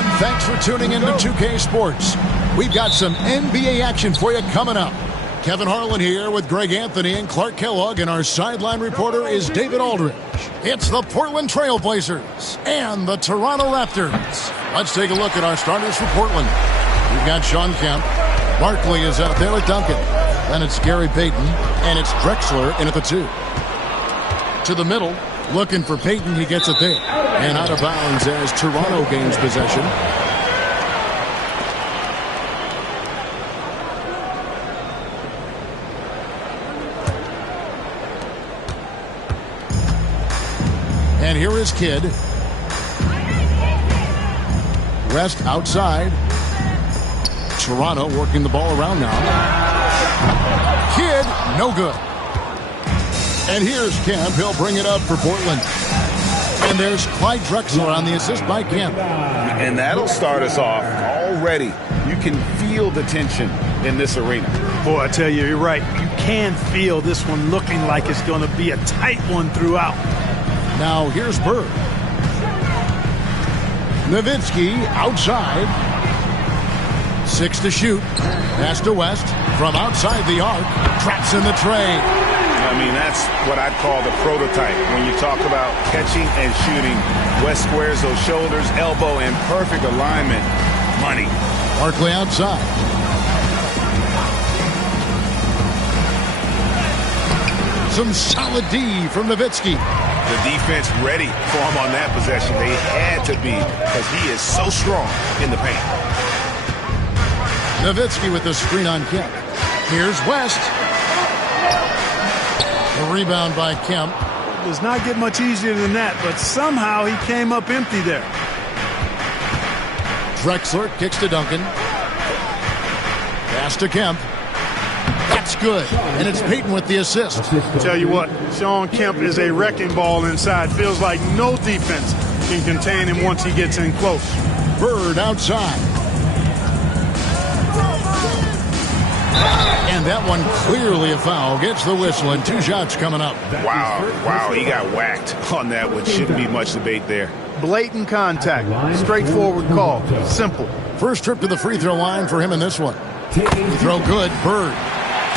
everyone. Thanks for tuning into 2K Sports. We've got some NBA action for you coming up. Kevin Harlan here with Greg Anthony and Clark Kellogg, and our sideline reporter is David Aldridge. It's the Portland Trail Blazers and the Toronto Raptors. Let's take a look at our starters for Portland. We've got Shawn Kemp. Barkley is out there with Duncan. Then it's Gary Payton, and it's Drexler in at the 2. To the middle, looking for Payton. He gets it there. And out of bounds as Toronto gains possession. And here is Kidd. West outside. Toronto working the ball around now. Kidd, no good. And here's Kemp. He'll bring it up for Portland. And there's Clyde Drexler on the assist by Kemp. And that'll start us off already. You can feel the tension in this arena. Boy, I tell you, you're right. You can feel this one looking like it's going to be a tight one throughout. Now here's Bird. Nowitzki outside. 6 to shoot. Pass to West. From outside the arc. Traps in the tray. I mean, that's what I'd call the prototype. When you talk about catching and shooting, West squares those shoulders, elbow in perfect alignment. Money. Barkley outside. Some solid D from Nowitzki. The defense ready for him on that possession. They had to be, because he is so strong in the paint. Nowitzki with the screen on Kemp. Here's West. The rebound by Kemp. Does not get much easier than that, but somehow he came up empty there. Drexler kicks to Duncan. Pass to Kemp. That's good. And it's Payton with the assist. Tell you what, Shawn Kemp is a wrecking ball inside. Feels like no defense can contain him once he gets in close. Bird outside. And that one clearly a foul. Gets the whistle, and 2 shots coming up. Wow, he got whacked on that one. Shouldn't be much debate there. Blatant contact. Straightforward call. Simple. First trip to the free throw line for him in this one. Free throw good. Bird.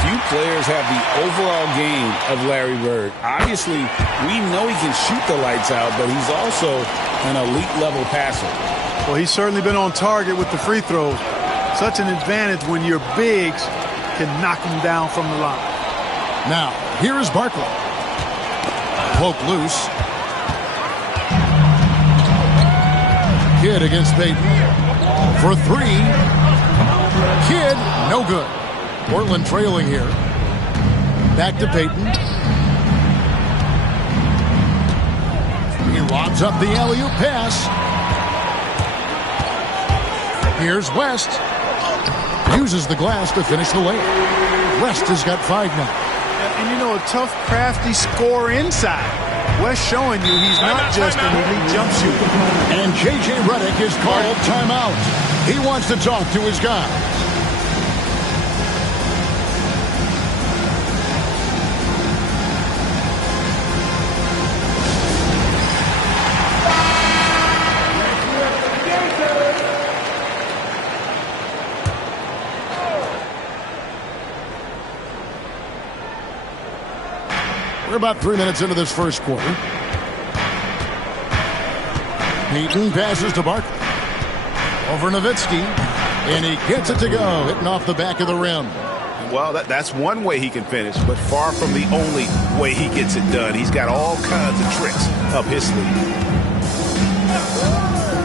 Few players have the overall game of Larry Bird. Obviously, we know he can shoot the lights out, but he's also an elite level passer. Well, he's certainly been on target with the free throws. Such an advantage when your bigs can knock him down from the line. Now, here is Barkley. Poke loose. Kidd against Payton. For 3. Kidd, no good. Portland trailing here. Back to Payton. He lobs up the alley-oop pass. Here's West. Uses the glass to finish the layup. West has got 5 now. And you know, a tough, crafty scorer inside. West showing you he's not just an elite jump shooter. And J.J. Redick is called timeout. He wants to talk to his guy. We're about 3 minutes into this first quarter. Payton passes to Barkley. Over Nowitzki. And he gets it to go, hitting off the back of the rim. Well, that's one way he can finish, but far from the only way he gets it done. He's got all kinds of tricks up his sleeve.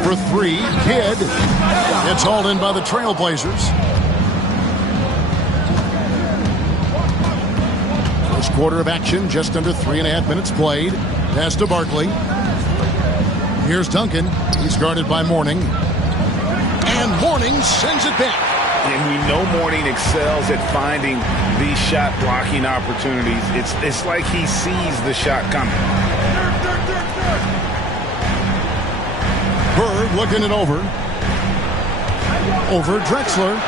For 3, Kidd. It's hauled in by the Trailblazers. First quarter of action, just under 3.5 minutes played. Pass to Barkley. Here's Duncan. He's guarded by Mourning. And Mourning sends it back. And we know Mourning excels at finding these shot blocking opportunities. It's like he sees the shot coming. Bird looking it over. Over Drexler.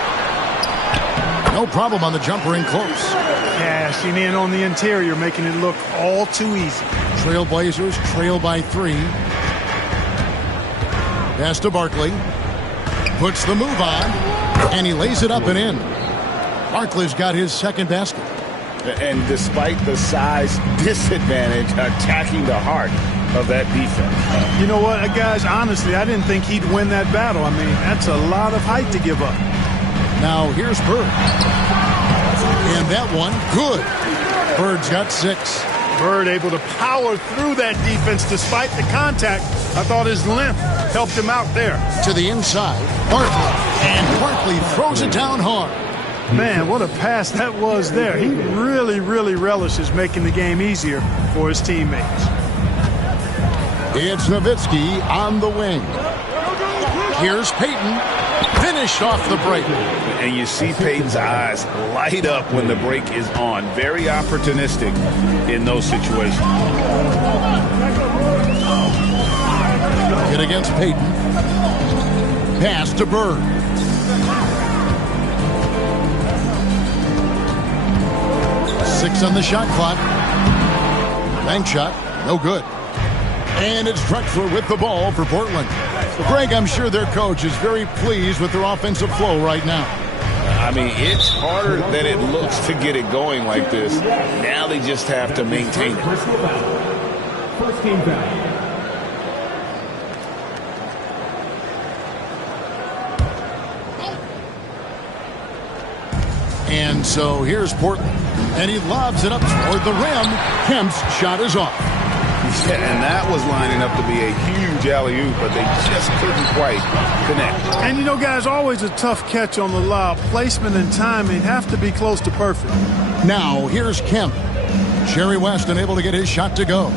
No problem on the jumper in close. Cashing in on the interior, making it look all too easy. Trailblazers trail by 3. Pass to Barkley. Puts the move on, and he lays it up and in. Barkley's got his second basket. And despite the size disadvantage, attacking the heart of that defense. You know what, guys, honestly, I didn't think he'd win that battle. I mean, that's a lot of height to give up. Now here's Bird. And that one, good. Bird's got 6. Bird able to power through that defense despite the contact. I thought his length helped him out there. To the inside, Barkley. And Barkley throws it down hard. Man, what a pass that was there. He really, really relishes making the game easier for his teammates. It's Nowitzki on the wing. Here's Payton. Finished off the break. And you see Payton's eyes light up when the break is on. Very opportunistic in those situations. Hit against Payton. Pass to Bird. Six on the shot clock. Bank shot, no good. And it's Drexler with the ball for Portland. So Greg, I'm sure their coach is very pleased with their offensive flow right now. I mean, it's harder than it looks to get it going like this. Now they just have to maintain it. First team foul. And so here's Portland. And he lobs it up toward the rim. Kemp's shot is off. Yeah, and that was lining up to be a huge alley-oop, but they just couldn't quite connect. And you know, guys, always a tough catch on the lob. Placement and timing have to be close to perfect. Now here's Kemp. Jerry West unable to get his shot to go.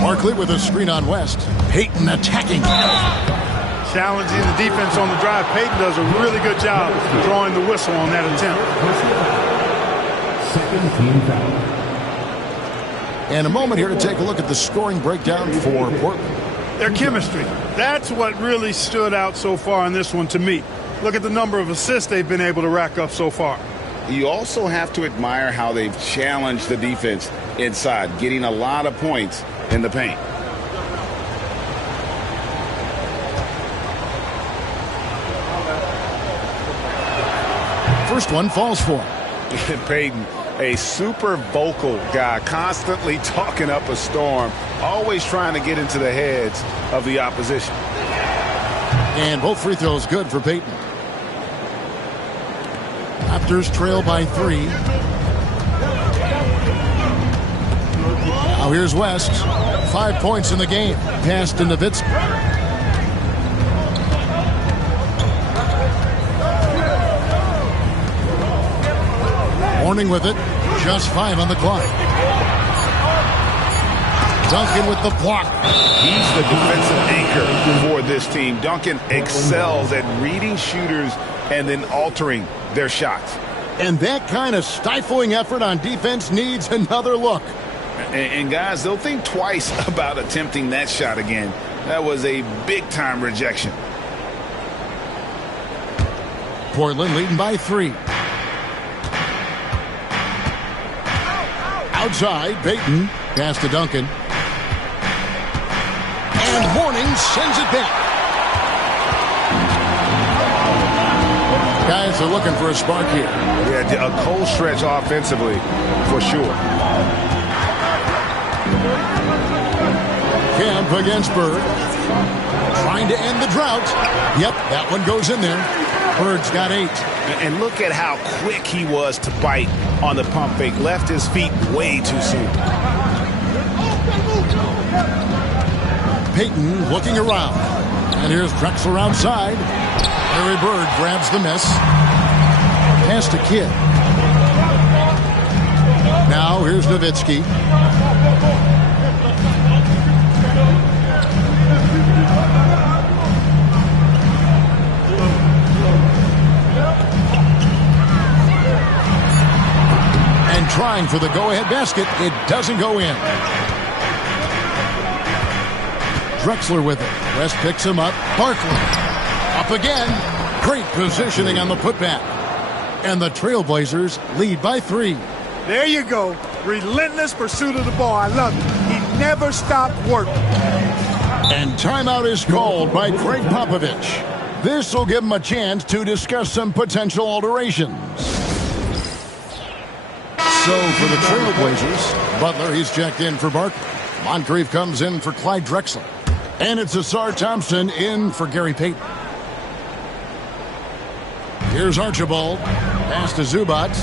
Barkley with a screen on West. Payton attacking. Challenging the defense on the drive. Payton does a really good job drawing the whistle on that attempt. Second team foul. And a moment here to take a look at the scoring breakdown for Portland. Their chemistry. That's what really stood out so far in this one to me. Look at the number of assists they've been able to rack up so far. You also have to admire how they've challenged the defense inside, getting a lot of points in the paint. First one falls for him. Payton, a super vocal guy, constantly talking up a storm, always trying to get into the heads of the opposition. And both free throws good for Payton. Raptors trail by 3. Now here's West. 5 points in the game. Pass to Nowitzki. Warning with it. Just 5 on the clock. Duncan with the block. He's the defensive anchor for this team. Duncan excels at reading shooters and then altering their shots. And that kind of stifling effort on defense needs another look. And guys, they'll think twice about attempting that shot again. That was a big-time rejection. Portland leading by 3. Outside, Payton. Pass to Duncan. And Horning sends it back. Guys are looking for a spark here. Yeah, a cold stretch offensively, for sure. Kemp against Bird. Trying to end the drought. Yep, that one goes in there. Bird's got 8. And look at how quick he was to bite on the pump fake. Left his feet way too soon. Payton looking around. And here's Drexler outside. Larry Bird grabs the miss. Pass to Kidd. Now here's Nowitzki. And trying for the go-ahead basket. It doesn't go in. Drexler with it. West picks him up. Barkley. Up again. Great positioning on the putback. And the Trailblazers lead by 3. There you go. Relentless pursuit of the ball. I love it. He never stopped working. And timeout is called by Craig Popovich. This will give them a chance to discuss some potential alterations. So for the Trailblazers, Butler, he's checked in for Barkley. Moncrief comes in for Clyde Drexler. And it's Asar Thompson in for Gary Payton. Here's Archibald. Pass to Zubac.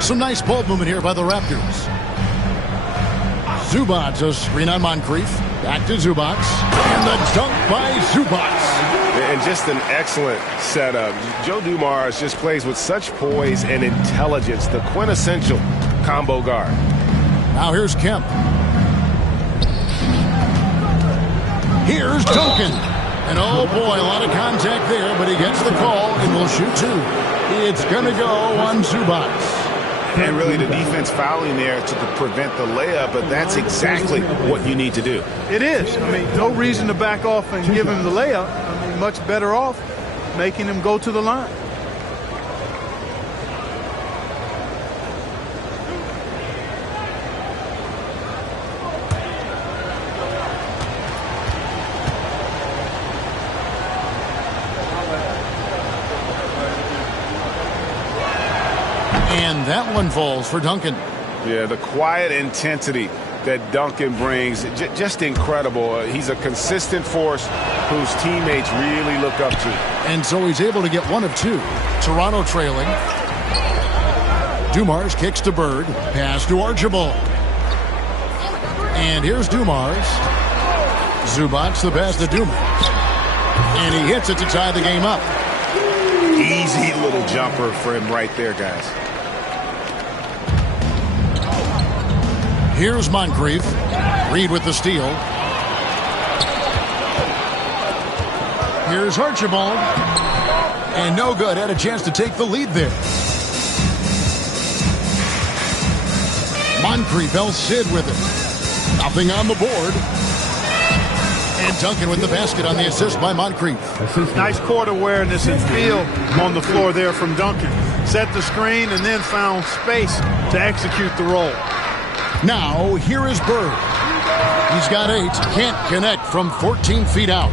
Some nice ball movement here by the Raptors. Zubac, a screen on Moncrief. Back to Zubac. And the dunk by Zubac. And just an excellent setup. Joe Dumars just plays with such poise and intelligence. The quintessential combo guard. Now here's Kemp. Here's Duncan. And oh boy, a lot of contact there, but he gets the call and will shoot two. It's going to go on Zubac. And really the defense fouling there to prevent the layup, but that's exactly what you need to do. It is. I mean, no reason to back off and give him the layup. I mean, much better off making him go to the line. And that one falls for Duncan. Yeah, the quiet intensity that Duncan brings, just incredible. He's a consistent force whose teammates really look up to. And so he's able to get one of two. Toronto trailing. Dumars kicks to Bird. Pass to Archibald. And here's Dumars. Zubac the pass to Dumars. And he hits it to tie the game up. Easy little jumper for him right there, guys. Here's Moncrief. Reed with the steal. Here's Archibald. And no good. Had a chance to take the lead there. Moncrief, El Cid with it. Nothing on the board. And Duncan with the basket on the assist by Moncrief. Nice court awareness and feel on the floor there from Duncan. Set the screen and then found space to execute the roll. Now, here is Bird. He's got 8. Can't connect from 14 feet out.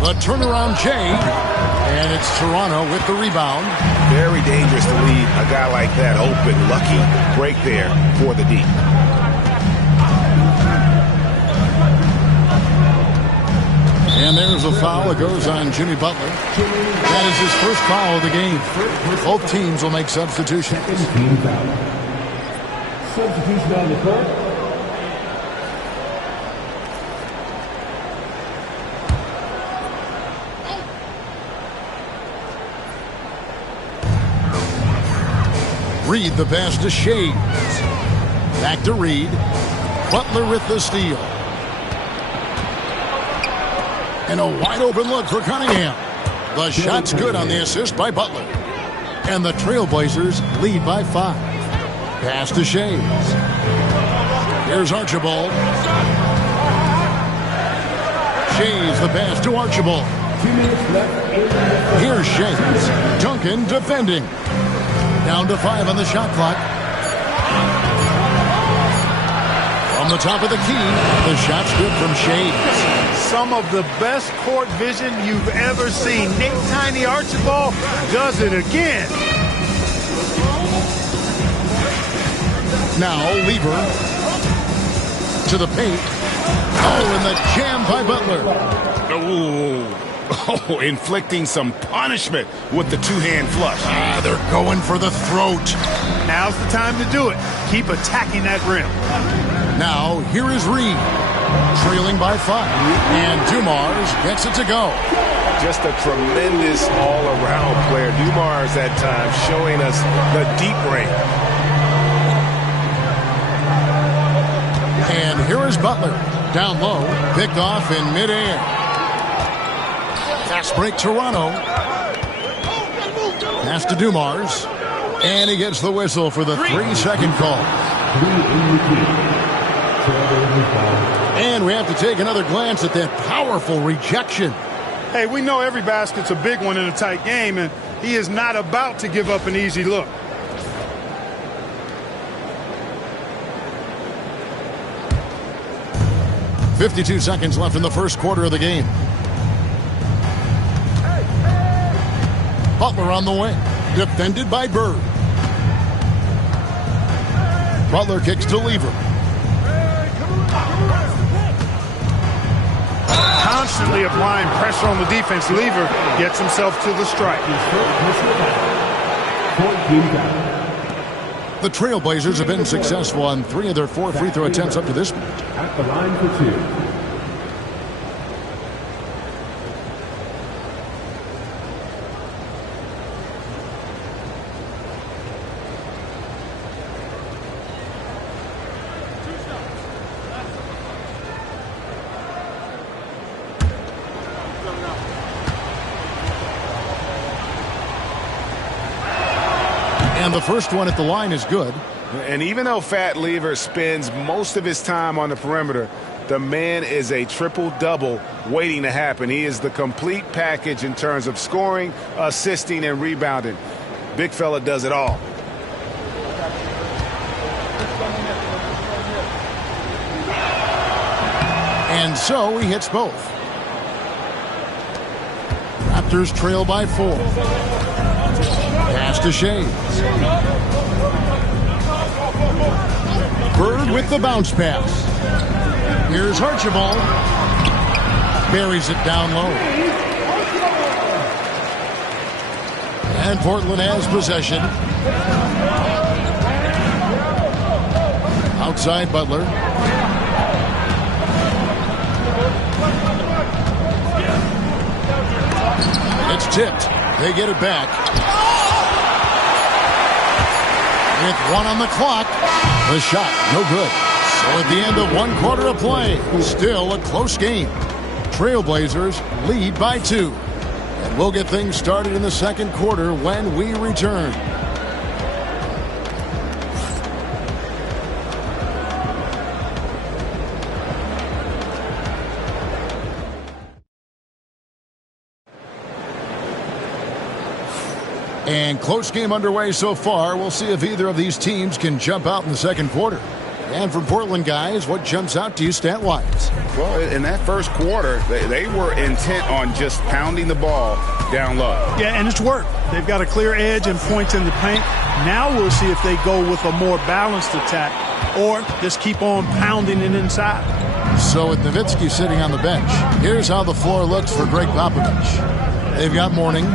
The turnaround Jay. And it's Toronto with the rebound. Very dangerous to leave a guy like that open. Lucky break there for the D. And there's a foul that goes on Jimmy Butler. That is his first foul of the game. Both teams will make substitutions. Substitution on the court. Reed the pass to Shades. Back to Reed. Butler with the steal. And a wide open look for Cunningham. The shot's good on the assist by Butler. And the Trailblazers lead by 5. Pass to Shades. Here's Archibald. Shades the pass to Archibald. 2 minutes left. Here's Shades. Duncan defending. Down to 5 on the shot clock. From the top of the key, the shot's good from Shades. Some of the best court vision you've ever seen. Nate Tiny Archibald does it again. Now Lieber to the paint. Oh, and the jam by Butler. Oh, inflicting some punishment with the two-hand flush. They're going for the throat. Now's the time to do it. Keep attacking that rim. Now, here is Reed. Trailing by 5. And Dumars gets it to go. Just a tremendous all-around player. Dumars at times showing us the deep range. And here is Butler. Down low. Picked off in midair. Fast break Toronto. Pass to Dumars. And he gets the whistle for the 3-second call. And we have to take another glance at that powerful rejection. Hey, we know every basket's a big one in a tight game, and he is not about to give up an easy look. 52 seconds left in the first quarter of the game. Butler on the wing. Defended by Bird. Butler kicks to Lever. Constantly applying pressure on the defense. Lever gets himself to the stripe. The Trailblazers have been successful on 3 of their 4 free throw attempts up to this point. At the line for 2. And the first one at the line is good. And even though Fat Lever spends most of his time on the perimeter, the man is a triple-double waiting to happen. He is the complete package in terms of scoring, assisting, and rebounding. Big fella does it all. And so he hits both. Raptors trail by 4. Pass to Shea. Bird with the bounce pass. Here's Archibald. Buries it down low. And Portland has possession. Outside Butler. It's tipped. They get it back. With 1 on the clock, the shot no good. So at the end of 1 quarter of play, still a close game. Trailblazers lead by 2. And we'll get things started in the second quarter when we return. And close game underway so far. We'll see if either of these teams can jump out in the second quarter. And from Portland, guys, what jumps out to you stat-wise? Well, in that first quarter, they were intent on just pounding the ball down low. Yeah, and it's worked. They've got a clear edge and points in the paint. Now we'll see if they go with a more balanced attack or just keep on pounding it inside. So with Nowitzki sitting on the bench, here's how the floor looks for Greg Popovich. They've got Mourning,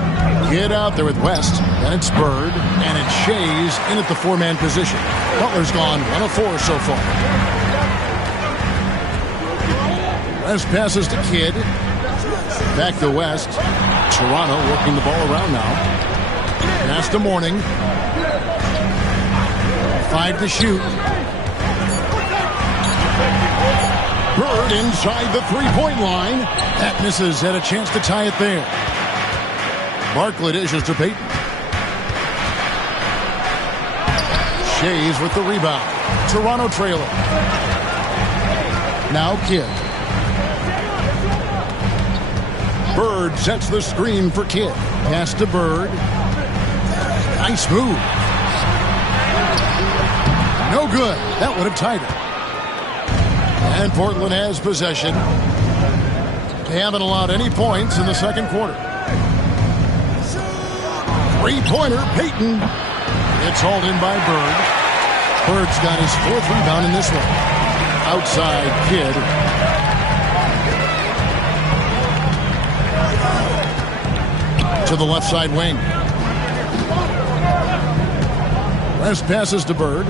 Kidd out there with West, then it's Bird, and it's Shea's in at the 4-man position. Butler's gone 1 of 4 so far. West passes to Kidd. Back to West. Toronto working the ball around now. Pass to Mourning. 5 to shoot. Bird inside the 3-point line. That misses. Had a chance to tie it there. Barkley dishes to Payton. Shea's with the rebound. Toronto trailing. Now Kidd. Bird sets the screen for Kidd. Pass to Bird. Nice move. No good. That would have tied it. And Portland has possession. They haven't allowed any points in the second quarter. 3-pointer, Payton. It's hauled in by Bird. Bird's got his 4th rebound in this one. Outside Kidd. To the left side wing. West passes to Bird.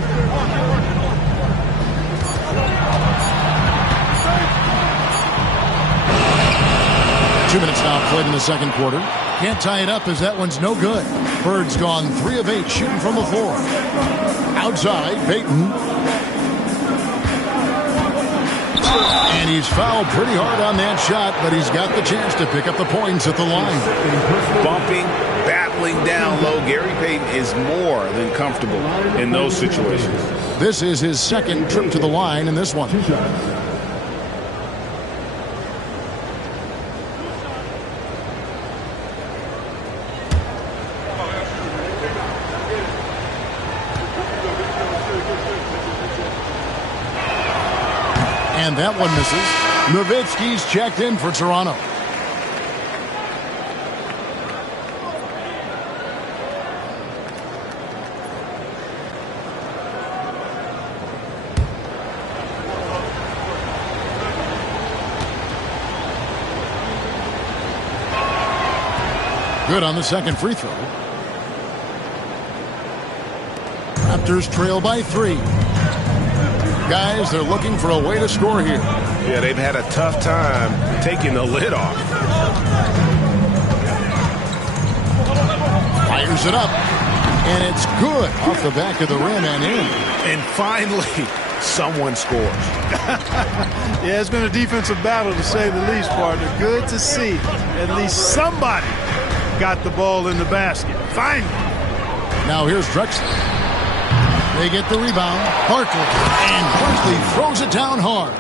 2 minutes now played in the second quarter. Can't tie it up as that one's no good. Bird's gone 3 of 8 shooting from the floor. Outside, Payton. And he's fouled pretty hard on that shot, but he's got the chance to pick up the points at the line. Bumping, battling down low. Gary Payton is more than comfortable in those situations. This is his 2nd trip to the line in this one. And that one misses. Nowitzki's checked in for Toronto. Good on the second free throw. Raptors trail by 3. Guys, they're looking for a way to score here. Yeah, they've had a tough time taking the lid off. Fires it up. And it's good off the back of the rim and in. And finally, someone scores. Yeah, it's been a defensive battle to say the least, partner. Good to see at least somebody got the ball in the basket. Finally. Now here's Drexler. They get the rebound. Barkley. And Barkley throws it down hard.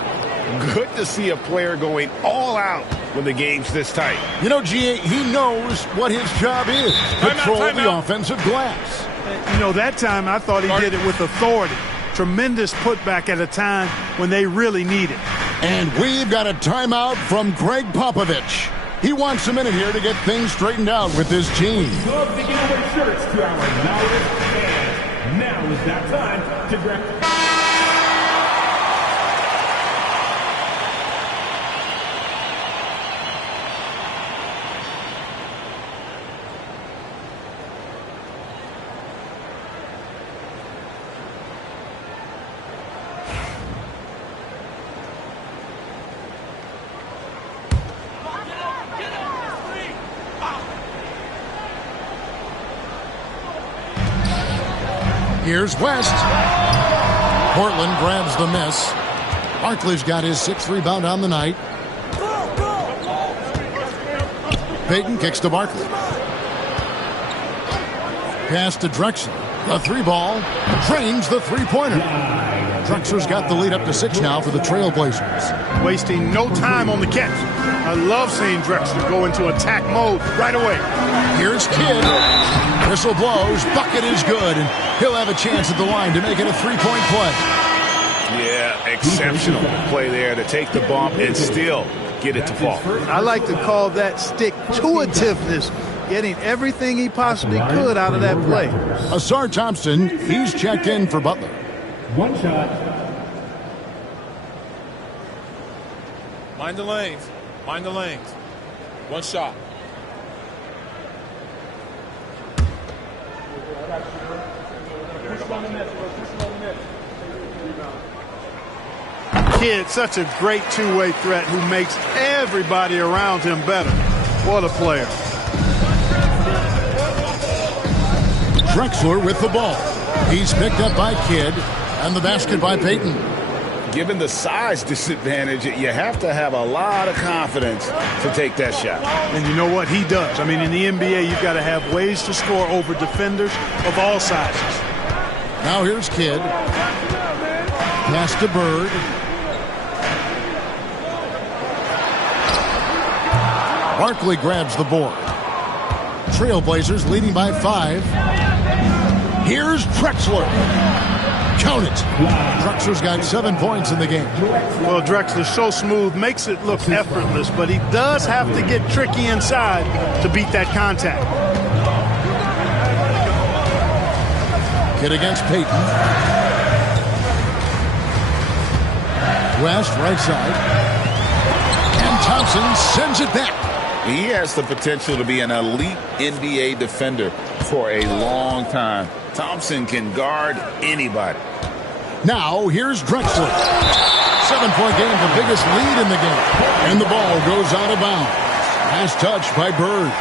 Good to see a player going all out when the game's this tight. You know, G.A., he knows what his job is. Control the offensive glass. You know, that time I thought he did it with authority. Tremendous putback at a time when they really need it. And we've got a timeout from Greg Popovich. He wants a minute here to get things straightened out with his team. Love the giveaway shirts to our loudest fans. Now is that time to direct. Here's West. Portland grabs the miss. Barkley's got his 6th rebound on the night. Payton kicks to Barkley. Pass to Drexler. The 3-ball drains the 3-pointer. Drexler's got the lead up to 6 now for the Trailblazers. Wasting no time on the catch. I love seeing Drexler go into attack mode right away. Here's Kidd. Whistle blows. Bucket is good. And he'll have a chance at the line to make it a 3-point play. Yeah, exceptional play there to take the bump and still get it to fall. I like to call that stick-to-itiveness. Getting everything he possibly could out of that play. Asar Thompson, he's checked in for Butler. One shot. Mind the lanes. Mind the lanes. One shot. Kidd, such a great two-way threat who makes everybody around him better. What a player. Drexler with the ball. He's picked up by Kidd, and the basket by Payton. Given the size disadvantage, you have to have a lot of confidence to take that shot. And you know what? He does. I mean, in the NBA, you've got to have ways to score over defenders of all sizes. Now here's Kidd. Pass to Bird. Barkley grabs the board. Trailblazers leading by 5. Here's Drexler. Count it. Drexler's got 7 points in the game. Well, Drexler's so smooth, makes it look effortless, but he does have to get tricky inside to beat that contact. Kidd against Payton. West, right side. And Thompson sends it back. He has the potential to be an elite NBA defender for a long time. Thompson can guard anybody. Now, here's Drexler. 7-point game, the biggest lead in the game. And the ball goes out of bounds. Last touch by Bird.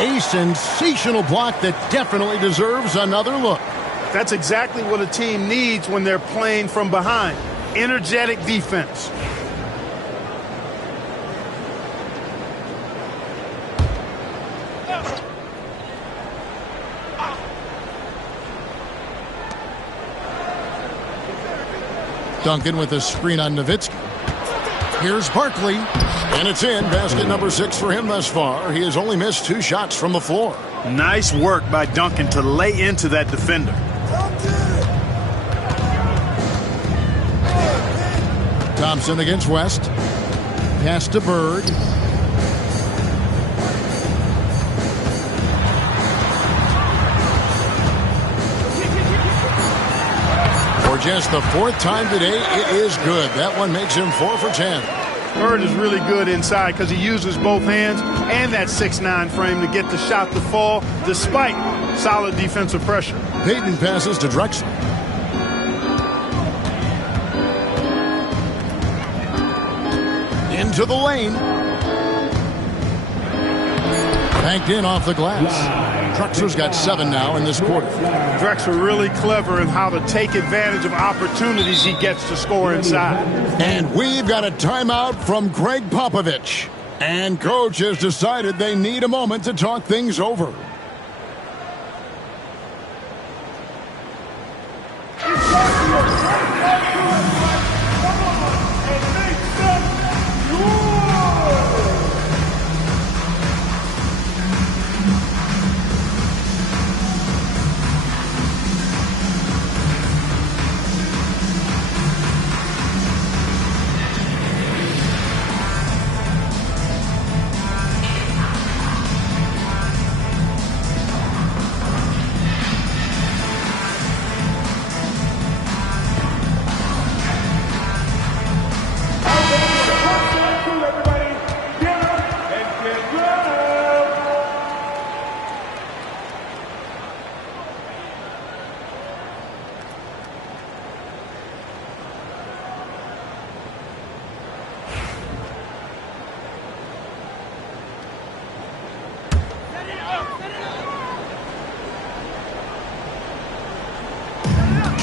A sensational block that definitely deserves another look. That's exactly what a team needs when they're playing from behind. Energetic defense. Duncan with a screen on Nowitzki. Here's Barkley, and it's in. Basket number 6 for him thus far. He has only missed 2 shots from the floor. Nice work by Duncan to lay into that defender. Thompson against West. Pass to Bird. For just the fourth time today, it is good. That one makes him 4 for 10. Bird is really good inside because he uses both hands and that 6'9" frame to get the shot to fall despite solid defensive pressure. Payton passes to Drexler. Into the lane. Banked in off the glass. Drexler's got 7 now in this quarter. Drexler really clever in how to take advantage of opportunities he gets to score inside. And we've got a timeout from Greg Popovich. And coach has decided they need a moment to talk things over.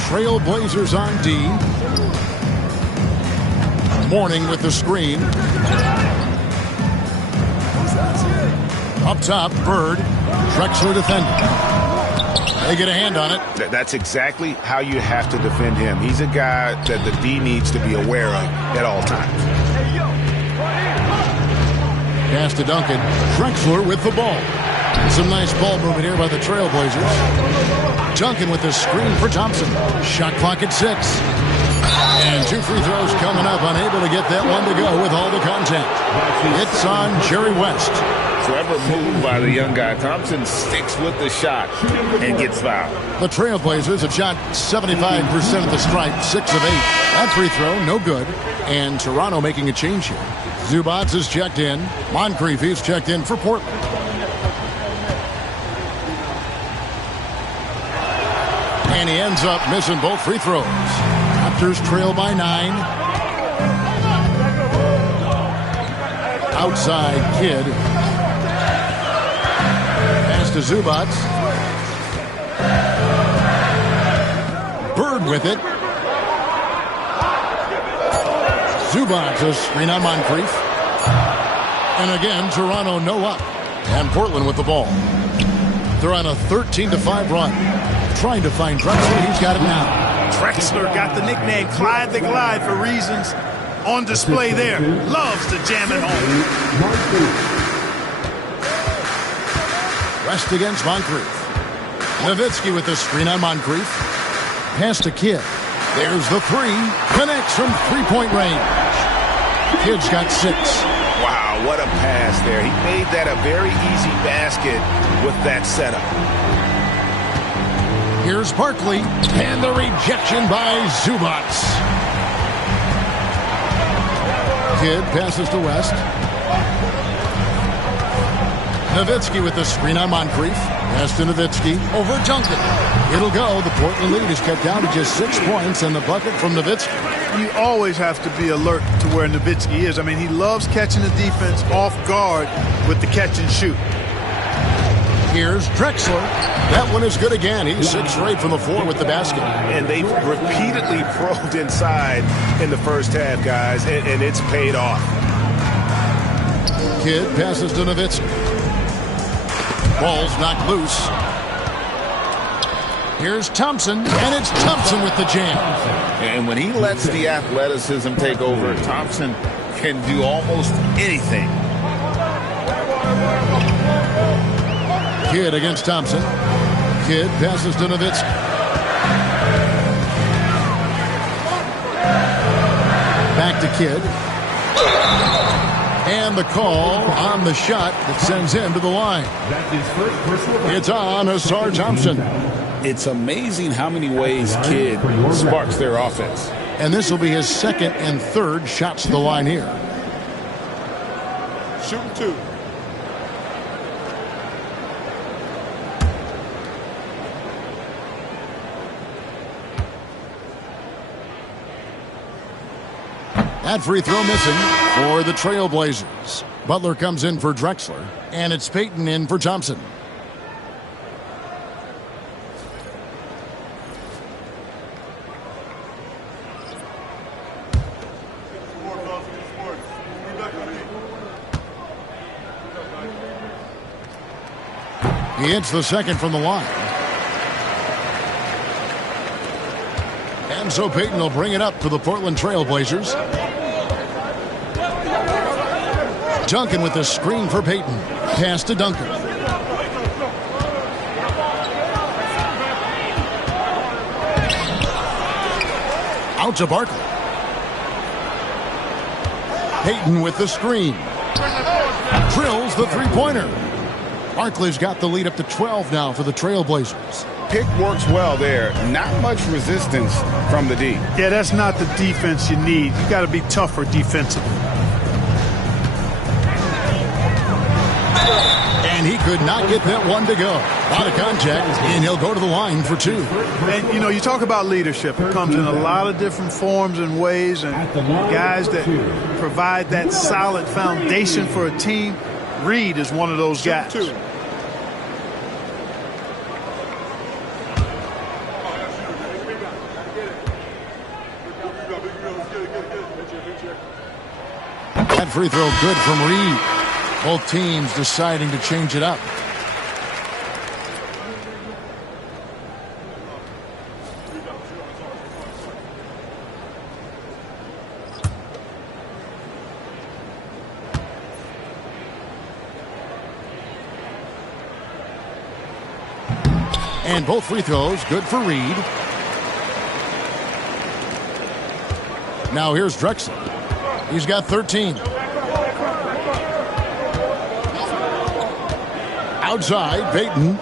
Trailblazers on D. Morning with the screen. Up top, Bird. Drexler defending. They get a hand on it. That's exactly how you have to defend him. He's a guy that the D needs to be aware of at all times. Pass to Duncan. Drexler with the ball. Some nice ball movement here by the Trailblazers. Duncan with the screen for Thompson. Shot clock at 6. And 2 free throws coming up. Unable to get that one to go with all the contact. It's on Jerry West. Clever move by the young guy. Thompson sticks with the shot and gets fouled. The Trailblazers have shot 75% of the stripe, 6 of 8. That free throw, no good. And Toronto making a change here. Zubats is checked in. Moncrief is checked in for Portland. And he ends up missing both free throws. Raptors trail by 9. Outside Kidd. Pass to Zubats. Bird with it. Zubats a screen on Moncrief. And again, Toronto no up. And Portland with the ball. They're on a 13-5 run. Trying to find Drexler. He's got it now. Drexler got the nickname Clyde the Glide for reasons on display there. Loves to jam it home. West against Moncrief. Nowitzki with the screen on Moncrief. Pass to Kidd. There's the 3. Connects from three-point range. Kidd's got 6. Wow, what a pass there. He made that a very easy basket with that setup. Here's Barkley, and the rejection by Zubats. Kidd passes to West. Nowitzki with the screen on Moncrief. Pass to Nowitzki over Duncan. It'll go. The Portland lead is cut down to just 6 points, and the bucket from Nowitzki. You always have to be alert to where Nowitzki is. I mean, he loves catching the defense off guard with the catch and shoot. Here's Drexler. That one is good again. He's 6 for 8 from the floor with the basket. And they've repeatedly probed inside in the first half, guys, and it's paid off. Kidd passes to Nowitzki. Ball's knocked loose. Here's Thompson, and it's Thompson with the jam. And when he lets the athleticism take over, Thompson can do almost anything. Kidd against Thompson. Kidd passes to Nowitzki. Back to Kidd. And the call on the shot that sends him to the line. That's his first personal. It's on Asar Thompson. It's amazing how many ways Kidd sparks their offense. And this will be his second and third shots to the line here. Shooting 2. That free throw missing for the Trailblazers. Butler comes in for Drexler, and it's Payton in for Thompson. He hits the second from the line. And so Payton will bring it up for the Portland Trailblazers. Duncan with the screen for Payton. Pass to Duncan. Out to Barkley. Payton with the screen. Drills the three-pointer. Barkley's got the lead up to 12 now for the Trailblazers. Pick works well there. Not much resistance from the D. Yeah, that's not the defense you need. You got to be tougher defensively. And he could not get that one to go. Out of contact, and he'll go to the line for 2. And, you know, you talk about leadership. It comes in a lot of different forms and ways, and guys that provide that solid foundation for a team. Reed is one of those guys. That free throw good from Reed. Both teams deciding to change it up. And both free throws good for Reed. Now here's Drexler. He's got 13. Outside, Payton.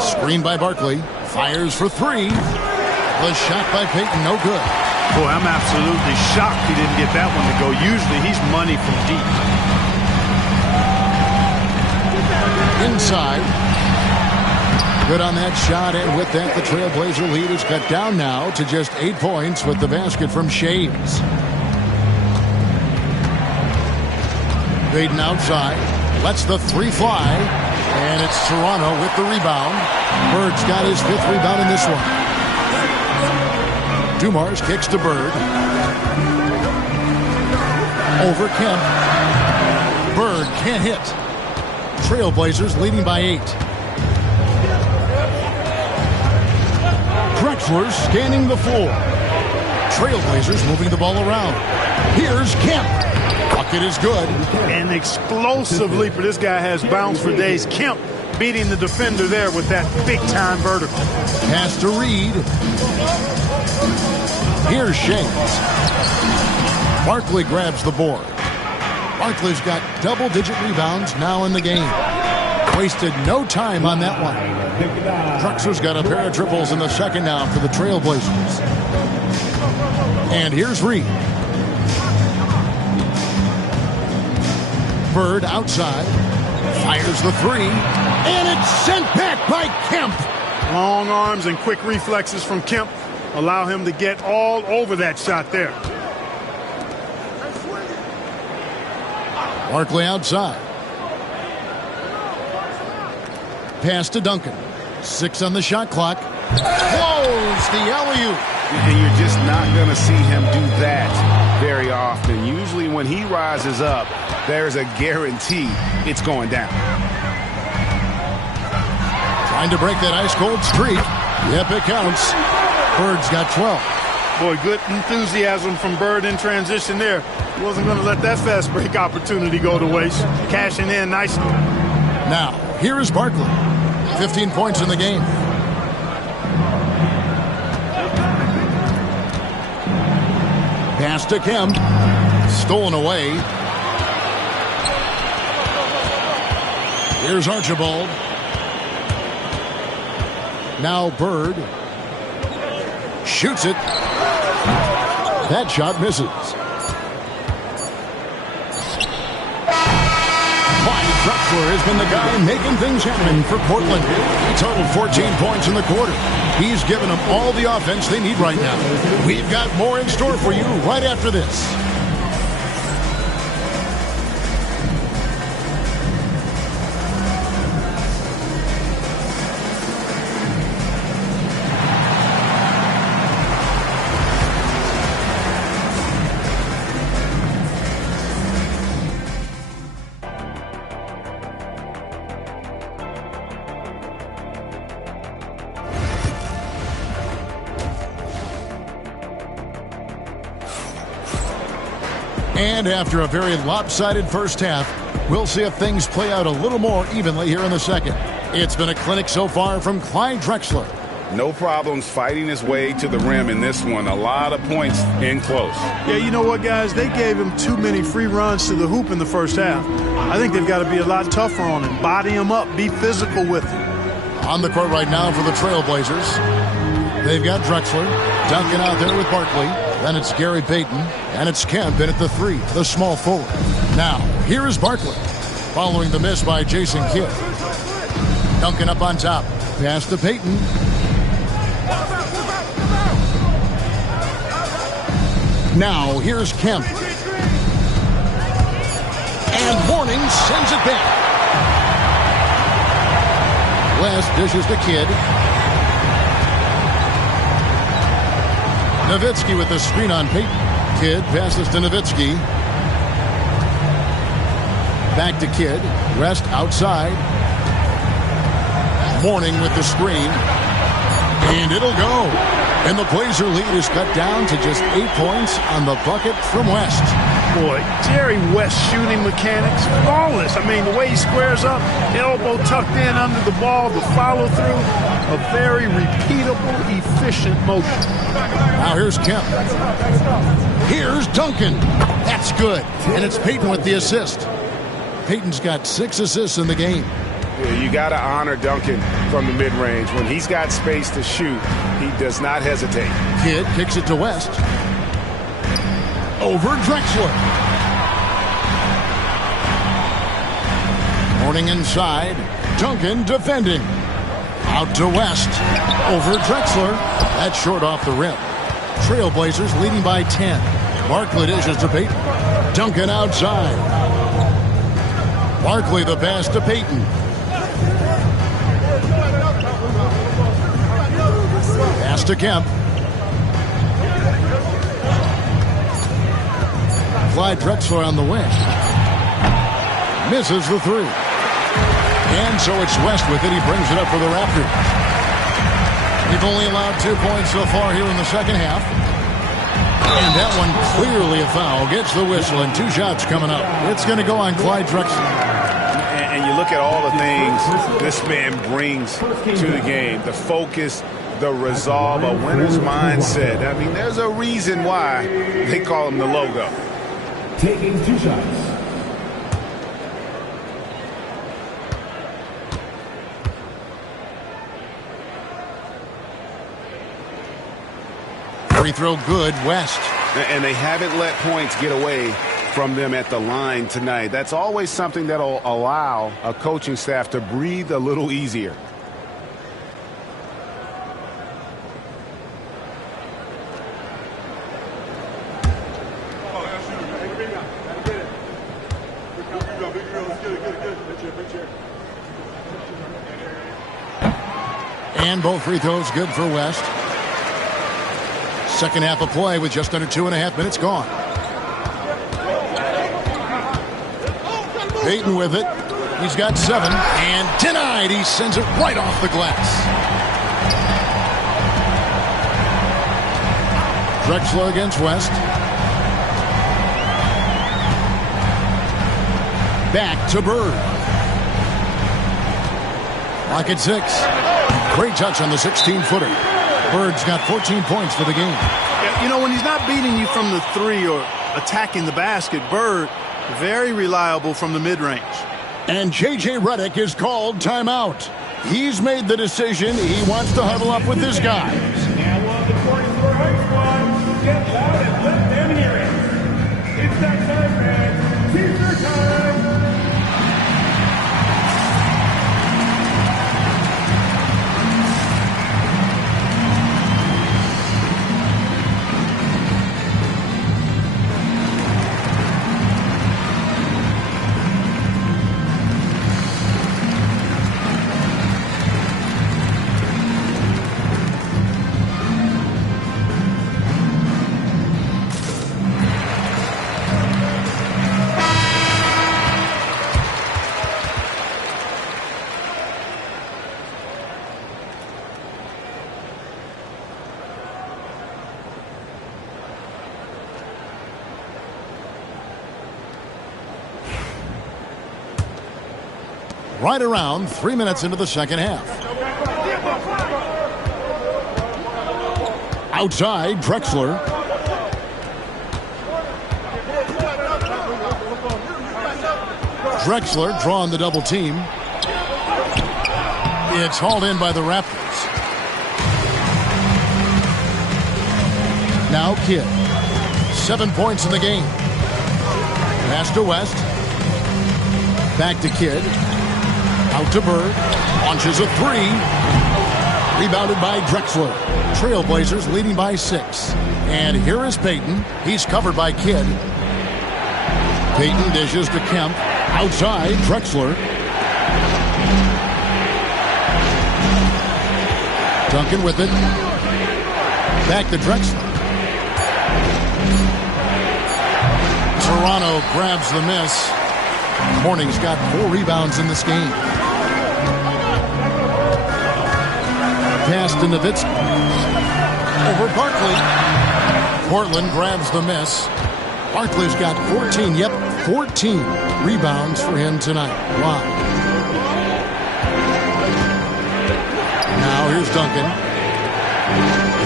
Screen by Barkley. Fires for 3. The shot by Payton, no good. Boy, I'm absolutely shocked he didn't get that one to go. Usually he's money from deep. Inside. Good on that shot, and with that, the Trailblazer lead is cut down now to just 8 points with the basket from Shaves. Payton outside, lets the 3 fly, and it's Toronto with the rebound. Bird's got his 5th rebound in this one. Dumars kicks to Bird. Over Kemp. Bird can't hit. Trailblazers leading by 8. Drexler scanning the floor. Trailblazers moving the ball around. Here's Kemp. Bucket is good. An explosive leaper. This guy has bounce for days. Kemp beating the defender there with that big-time vertical. Pass to Reed. Here's Shames. Barkley grabs the board. Barkley's got double-digit rebounds now in the game. Wasted no time on that one. Drexler's got a pair of triples in the second now for the Trailblazers. And here's Reed. Bird outside. Fires the 3. And it's sent back by Kemp. Long arms and quick reflexes from Kemp allow him to get all over that shot there. Barkley outside. Pass to Duncan. 6 on the shot clock. Close the alley-oop. And you're just not going to see him do that very often. Usually when he rises up, there's a guarantee it's going down. Trying to break that ice-cold streak. Yep, it counts. Bird's got 12. Boy, good enthusiasm from Bird in transition there. He wasn't going to let that fast break opportunity go to waste. Cashing in nicely. Now, here is Barkley. 15 points in the game. Pass to Kemp. Stolen away. Here's Archibald. Now Bird. Shoots it. That shot misses. Drexler has been the guy making things happen for Portland. He totaled 14 points in the quarter. He's given them all the offense they need right now. We've got more in store for you right after this. And after a very lopsided first half, we'll see if things play out a little more evenly here in the second. It's been a clinic so far from Clyde Drexler. No problems fighting his way to the rim in this one. A lot of points in close. Yeah, you know what, guys? They gave him too many free runs to the hoop in the first half. I think they've got to be a lot tougher on him. Body him up. Be physical with him. On the court right now for the Trailblazers. They've got Drexler. Duncan out there with Barkley. Then it's Gary Payton. And it's Kemp in at the 3, the small forward. Now, here is Barkley. Following the miss by Jason Kidd. Duncan up on top. Pass to Payton. Now, here's Kemp. And Warning sends it back. West dishes to Kidd. Nowitzki with the screen on Payton. Kidd passes to Nowitzki. Back to Kidd. West outside. Warning with the screen. And it'll go. And the Blazer lead is cut down to just 8 points on the bucket from West. Boy, Jerry West shooting mechanics, flawless. I mean, the way he squares up, elbow tucked in under the ball, the follow through, a very repeatable, efficient motion. Now here's Kemp. Here's Duncan. That's good. And it's Payton with the assist. Payton's got 6 assists in the game. Yeah, you got to honor Duncan from the mid-range. When he's got space to shoot, he does not hesitate. Kidd kicks it to West. Over Drexler. Warning inside. Duncan defending. Out to West. Over Drexler. That's short off the rim. Trailblazers leading by 10. Barkley dishes to Payton. Duncan outside. Barkley the pass to Payton. Pass to Kemp. Clyde Drexler on the wing. Misses the 3. And so it's West with it. He brings it up for the Raptors. We've only allowed 2 points so far here in the second half. And that one clearly a foul. Gets the whistle and 2 shots coming up. It's going to go on Clyde Drexler. And you look at all the things this man brings to the game. The focus, the resolve, a winner's mindset. I mean, there's a reason why they call him the logo. Taking 2 shots. Free throw good, West. And they haven't let points get away from them at the line tonight. That's always something that'll allow a coaching staff to breathe a little easier. And both free throws good for West. Second half of play with just under 2.5 minutes gone. Payton with it. He's got 7. And denied. He sends it right off the glass. Drexler against West. Back to Bird. Lock at 6. Great touch on the 16-footer. Bird's got 14 points for the game. You know, when he's not beating you from the three or attacking the basket, Bird, very reliable from the mid-range. And J.J. Redick is called timeout. He's made the decision. He wants to huddle up with his guys. Now on the court is your high squad. Get loud and let them hear it. It's that time, man. Teaser time. Right around 3 minutes into the second half. Outside, Drexler. Drexler drawing the double team. It's hauled in by the Raptors. Now Kidd. 7 points in the game. Pass to West. Back to Kidd. Out to Bird. Launches a three. Rebounded by Drexler. Trailblazers leading by 6. And here is Payton. He's covered by Kidd. Payton dishes to Kemp. Outside, Drexler. Duncan with it. Back to Drexler. Toronto grabs the miss. Horning's got 4 rebounds in this game. Pass to Nowitzki. Over Barkley. Portland grabs the miss. Barkley's got 14. Yep, 14 rebounds for him tonight. Wow. Now here's Duncan.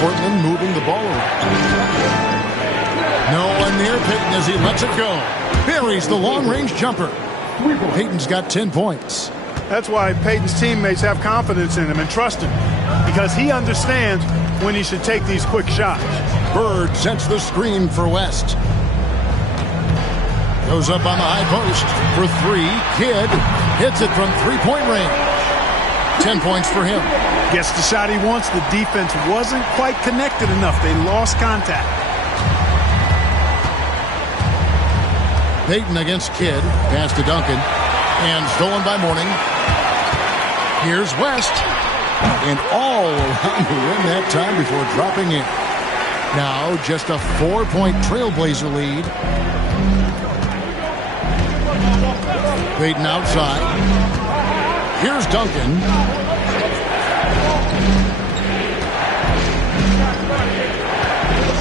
Portland moving the ball around. No one near Payton as he lets it go. Buries the long-range jumper. Payton's got 10 points. That's why Payton's teammates have confidence in him and trust him, because he understands when he should take these quick shots. Bird sets the screen for West. Goes up on the high post for 3. Kidd hits it from 3-point range. 10 points for him. Gets the shot he wants. The defense wasn't quite connected enough. They lost contact. Payton against Kidd. Pass to Duncan. And stolen by Mourning. Here's West. And all around the rim that time before dropping in. Now just a 4-point Trailblazer lead. Payton outside. Here's Duncan.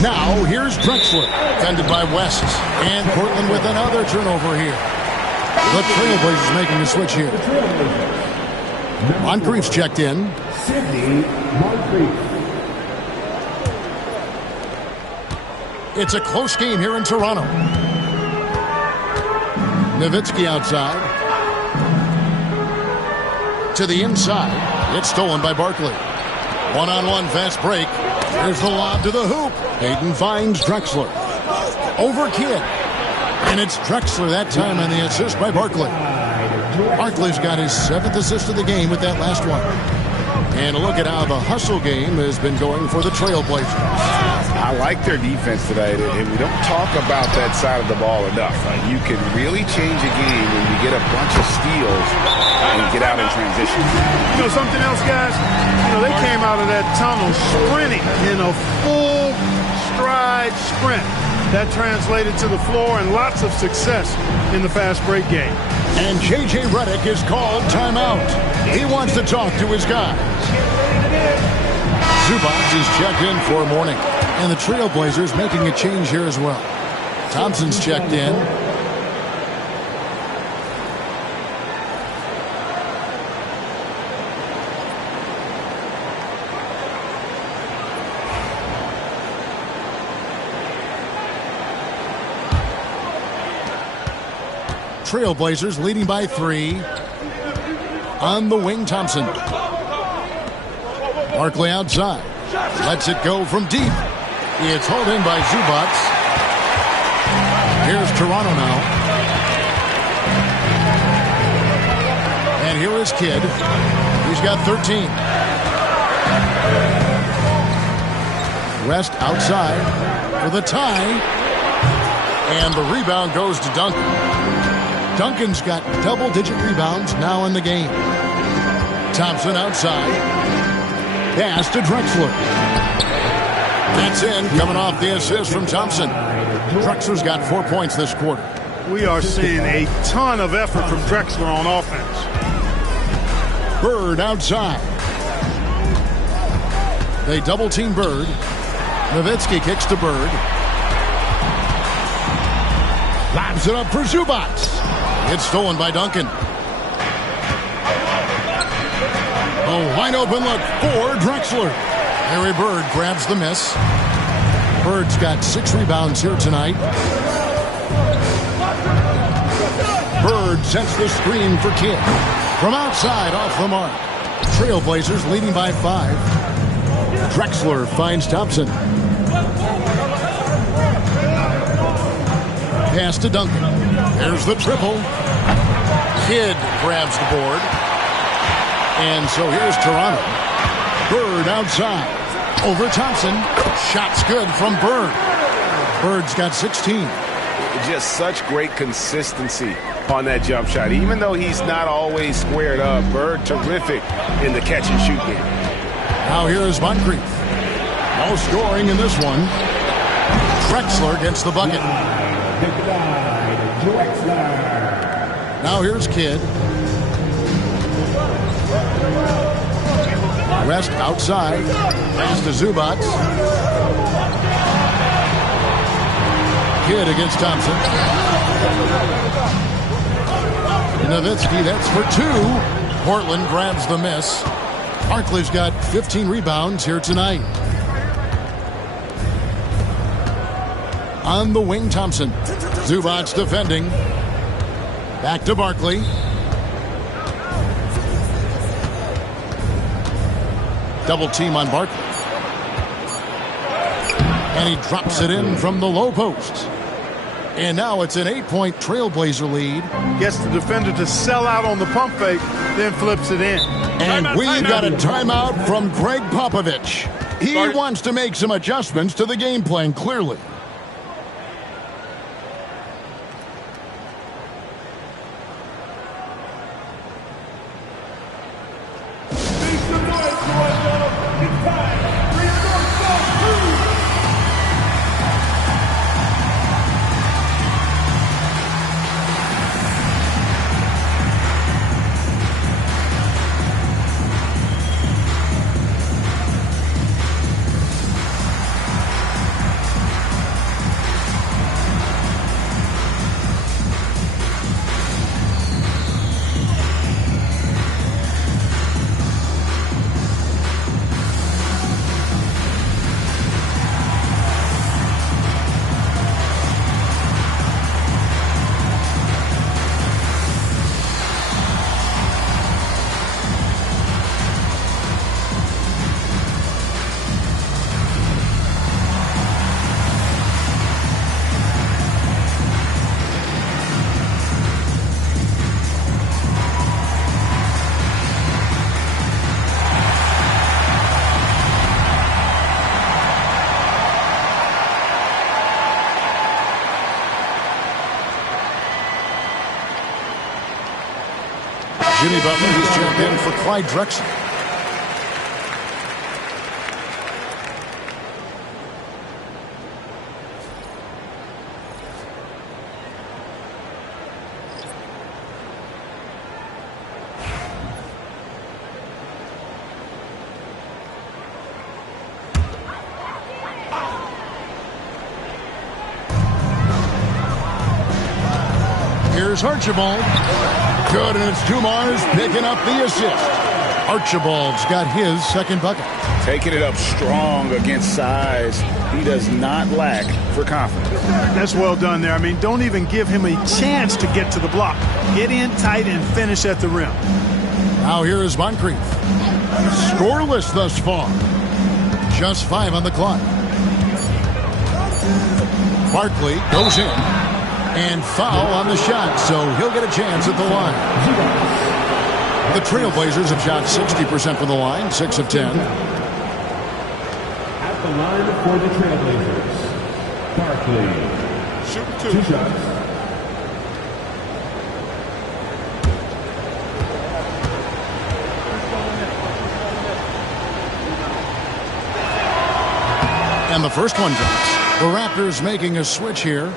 Now here's Drexler. Defended by West. And Portland with another turnover here. The Trailblazers making a switch here. Moncrief's checked in. It's a close game here in Toronto. Nowitzki outside. To the inside. It's stolen by Barkley. One-on-one fast break. There's the lob to the hoop. Payton finds Drexler. Over Kidd. And it's Drexler that time on the assist by Barkley. Barkley's got his 7th assist of the game with that last one. And a look at how the hustle game has been going for the Trailblazers. I like their defense today, and we don't talk about that side of the ball enough. You can really change a game when you get a bunch of steals and get out in transition. You know something else, guys? You know, they came out of that tunnel sprinting in a full stride sprint. That translated to the floor and lots of success in the fast break game. And J.J. Redick is called timeout. He wants to talk to his guys. Zubac is checked in for Mourning. And the Trailblazers making a change here as well. Thompson's checked in. Trailblazers leading by 3. On the wing, Thompson. Barkley outside. Lets it go from deep. It's hauled in by Zubac. Here's Toronto now. And here is Kidd. He's got 13. West outside for the tie. And the rebound goes to Duncan. Duncan's got double-digit rebounds now in the game. Thompson outside. Pass to Drexler. That's in, coming off the assist from Thompson. Drexler's got 4 points this quarter. We are seeing a ton of effort from Drexler on offense. Bird outside. They double-team Bird. Nowitzki kicks to Bird. Lobs it up for Zubac. It's stolen by Duncan. A wide open look for Drexler. Larry Bird grabs the miss. Bird's got 6 rebounds here tonight. Bird sets the screen for Kidd. From outside, off the mark. Trailblazers leading by 5. Drexler finds Thompson. Pass to Duncan. There's the triple. Kidd grabs the board. And so here's Toronto. Bird outside. Over Thompson. Shot's good from Bird. Bird's got 16. Just such great consistency on that jump shot. Even though he's not always squared up, Bird terrific in the catch and shoot game. Now here is Moncrief. No scoring in this one. Drexler gets the bucket. Now here's Kidd. West outside. Pass to Zubac. Kidd against Thompson. Nowitzki, that's for 2. Portland grabs the miss. Barkley's got 15 rebounds here tonight. On the wing, Thompson. Zubac defending. Back to Barkley. Double team on Barkley. And he drops it in from the low post. And now it's an 8-point Trailblazer lead. Gets the defender to sell out on the pump fake, then flips it in. And we've got a timeout from Greg Popovich. He wants to make some adjustments to the game plan, clearly. Jimmy Butler has checked in for Clyde Drexler. Here's Archibald. Good, and it's Dumars picking up the assist. Archibald's got his second bucket. Taking it up strong against size. He does not lack for confidence. That's well done there. I mean, don't even give him a chance to get to the block. Get in tight and finish at the rim. Now here is Moncrief. Scoreless thus far. Just 5 on the clock. Barkley goes in. And foul on the shot, so he'll get a chance at the line. The Trailblazers have shot 60% from the line, 6 of 10. At the line for the Trailblazers, Barkley. Shoot 2 shots. And the first one drops. The Raptors making a switch here.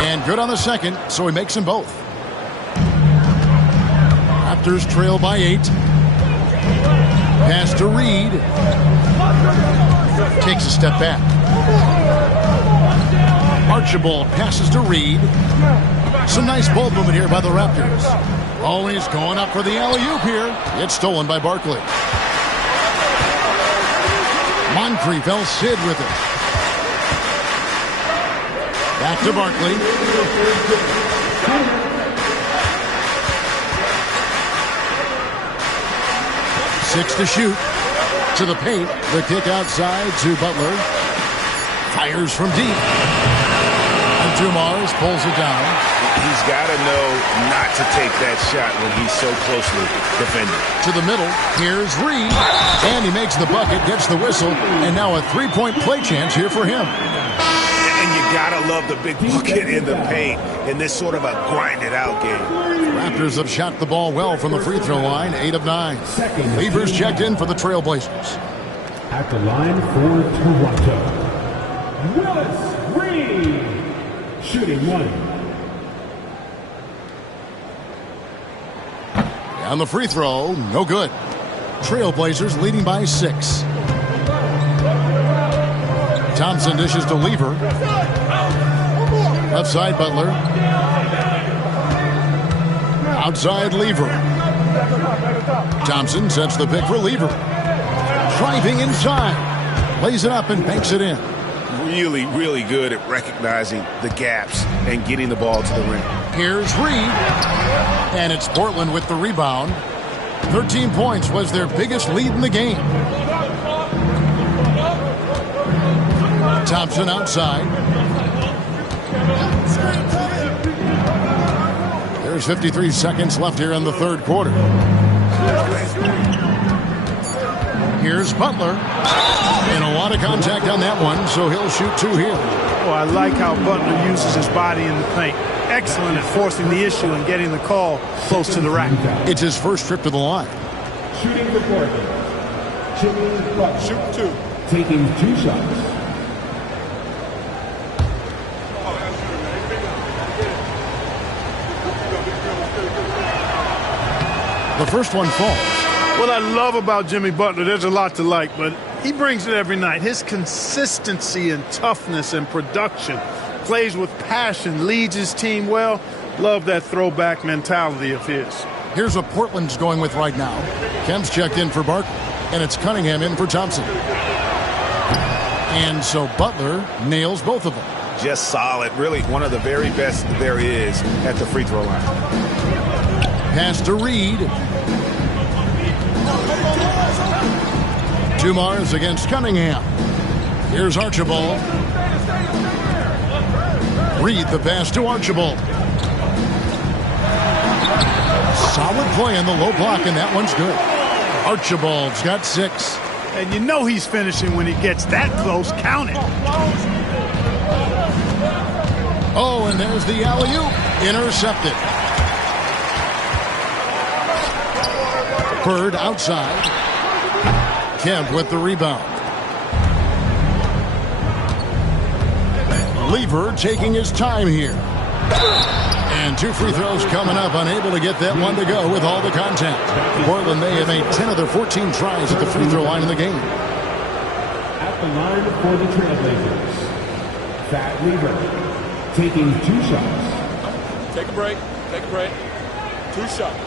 And good on the second, so he makes them both. Raptors trail by 8. Pass to Reed. Takes a step back. Archibald passes to Reed. Some nice ball movement here by the Raptors. Always going up for the alley-oop here. It's stolen by Barkley. Moncrief El Cid with it. Back to Barkley. 6 to shoot. To the paint. The kick outside to Butler. Fires from deep. And Dumars pulls it down. He's got to know not to take that shot when he's so closely defended. To the middle. Here's Reed. And he makes the bucket, gets the whistle, and now a 3-point play chance here for him. And you got to love the big bucket in the paint in this sort of a grinded-out game. Raptors have shot the ball well from the free throw line, 8 of 9. Levers checked in for the Trailblazers. At the line for Toronto, Willis Reed, shooting 1. On the free throw, no good. Trailblazers leading by 6. Thompson dishes to Lever. Left side, Butler. Outside, Lever. Thompson sets the pick for Lever. Driving inside. Lays it up and banks it in. Really, really good at recognizing the gaps and getting the ball to the rim. Here's Reed. And it's Portland with the rebound. 13 points was their biggest lead in the game. Thompson outside. There's 53 seconds left here in the third quarter. Here's Butler. And a lot of contact on that one, so he'll shoot 2 here. Oh, I like how Butler uses his body in the paint. Excellent at forcing the issue and getting the call close to the rack. It's his first trip to the line. Shooting for Portland, Jimmy Butler. Shoot 2. Taking 2 shots. The first one falls. What I love about Jimmy Butler, there's a lot to like, but he brings it every night. His consistency and toughness and production, plays with passion, leads his team well. Love that throwback mentality of his. Here's what Portland's going with right now. Kemp's checked in for Barkley, and it's Cunningham in for Thompson. And so Butler nails both of them. Just solid. Really one of the very best there is at the free throw line. Pass to Reed. Dumars against Cunningham. Here's Archibald. Reed the pass to Archibald. Solid play in the low block, and that one's good. Archibald's got 6. And you know he's finishing when he gets that close. Count it. Oh, and there's the alley-oop. Intercepted. Bird outside. Kemp with the rebound. Lever taking his time here. And 2 free throws coming up, unable to get that one to go with all the contact. Portland, they have made 10 of their 14 tries at the free throw line in the game. At the line for the Trailblazers, Fat Lever, taking 2 shots. Take a break. Take a break. 2 shots.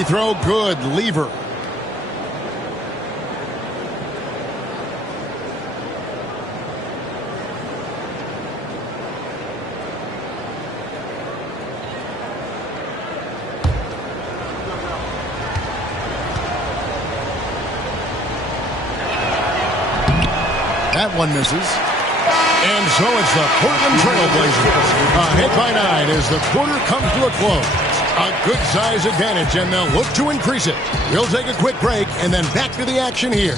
Free throw good. Lever. That one misses. And so it's the Portland Trailblazers ahead by 9 as the quarter comes to a close. A good size advantage, and they'll look to increase it. We'll take a quick break and then back to the action here.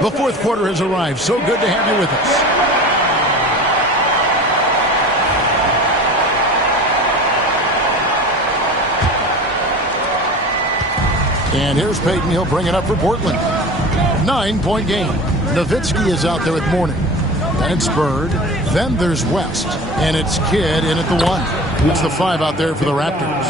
The fourth quarter has arrived. So good to have you with us. And here's Payton. He'll bring it up for Portland. 9-point game. Nowitzki is out there with Mourning. Then it's Bird. Then there's West. And it's Kidd in at the 1. It's the 5 out there for the Raptors.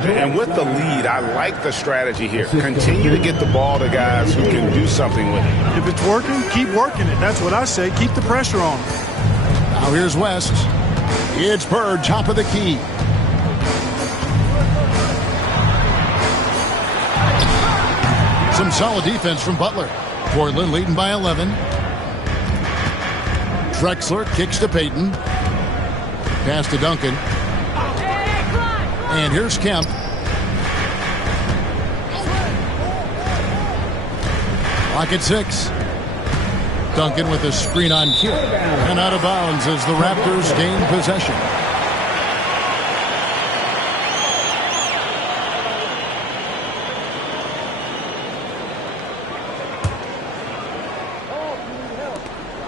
And with the lead, I like the strategy here. Continue to get the ball to guys who can do something with it. If it's working, keep working it. That's what I say. Keep the pressure on them. Now here's West. It's Bird, top of the key. Some solid defense from Butler. Portland leading by 11. Drexler kicks to Payton. Pass to Duncan. And here's Kemp. Lock at 6. Duncan with a screen on Kidd. And out of bounds as the Raptors gain possession.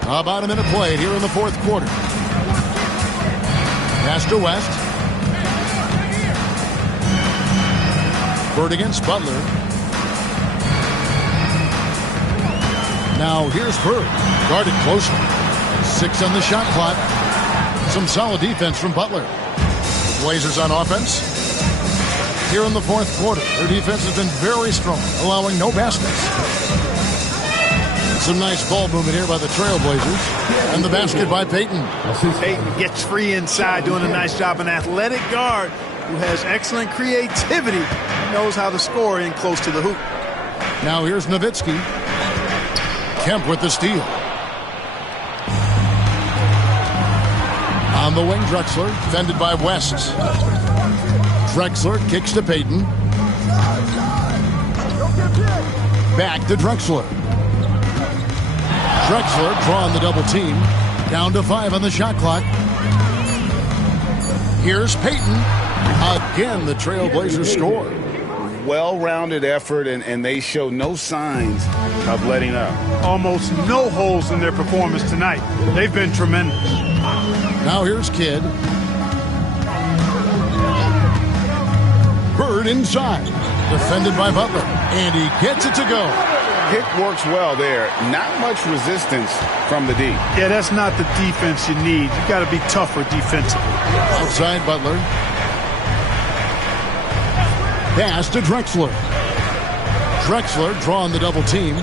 About a minute played here in the fourth quarter. Pass to West. Bird against Butler. Now here's Bird. Guarded closely. 6 on the shot clock. Some solid defense from Butler. Blazers on offense. Here in the fourth quarter, their defense has been very strong, allowing no baskets. Some nice ball movement here by the Trailblazers. And the basket by Payton. Payton gets free inside, doing a nice job. An athletic guard who has excellent creativity. He knows how to score in close to the hoop. Now here's Nowitzki. Kemp with the steal. On the wing, Drexler, defended by West. Drexler kicks to Payton. Back to Drexler. Drexler drawing the double team. Down to 5 on the shot clock. Here's Payton. Again, the Trailblazers score. Well-rounded effort, and they show no signs of letting up. Almost no holes in their performance tonight. They've been tremendous. Now here's Kidd. Bird inside. Defended by Butler. And he gets it to go. Pick works well there. Not much resistance from the D. Yeah, that's not the defense you need. You got to be tougher defensively. Outside Butler. Pass to Drexler. Drexler drawing the double team.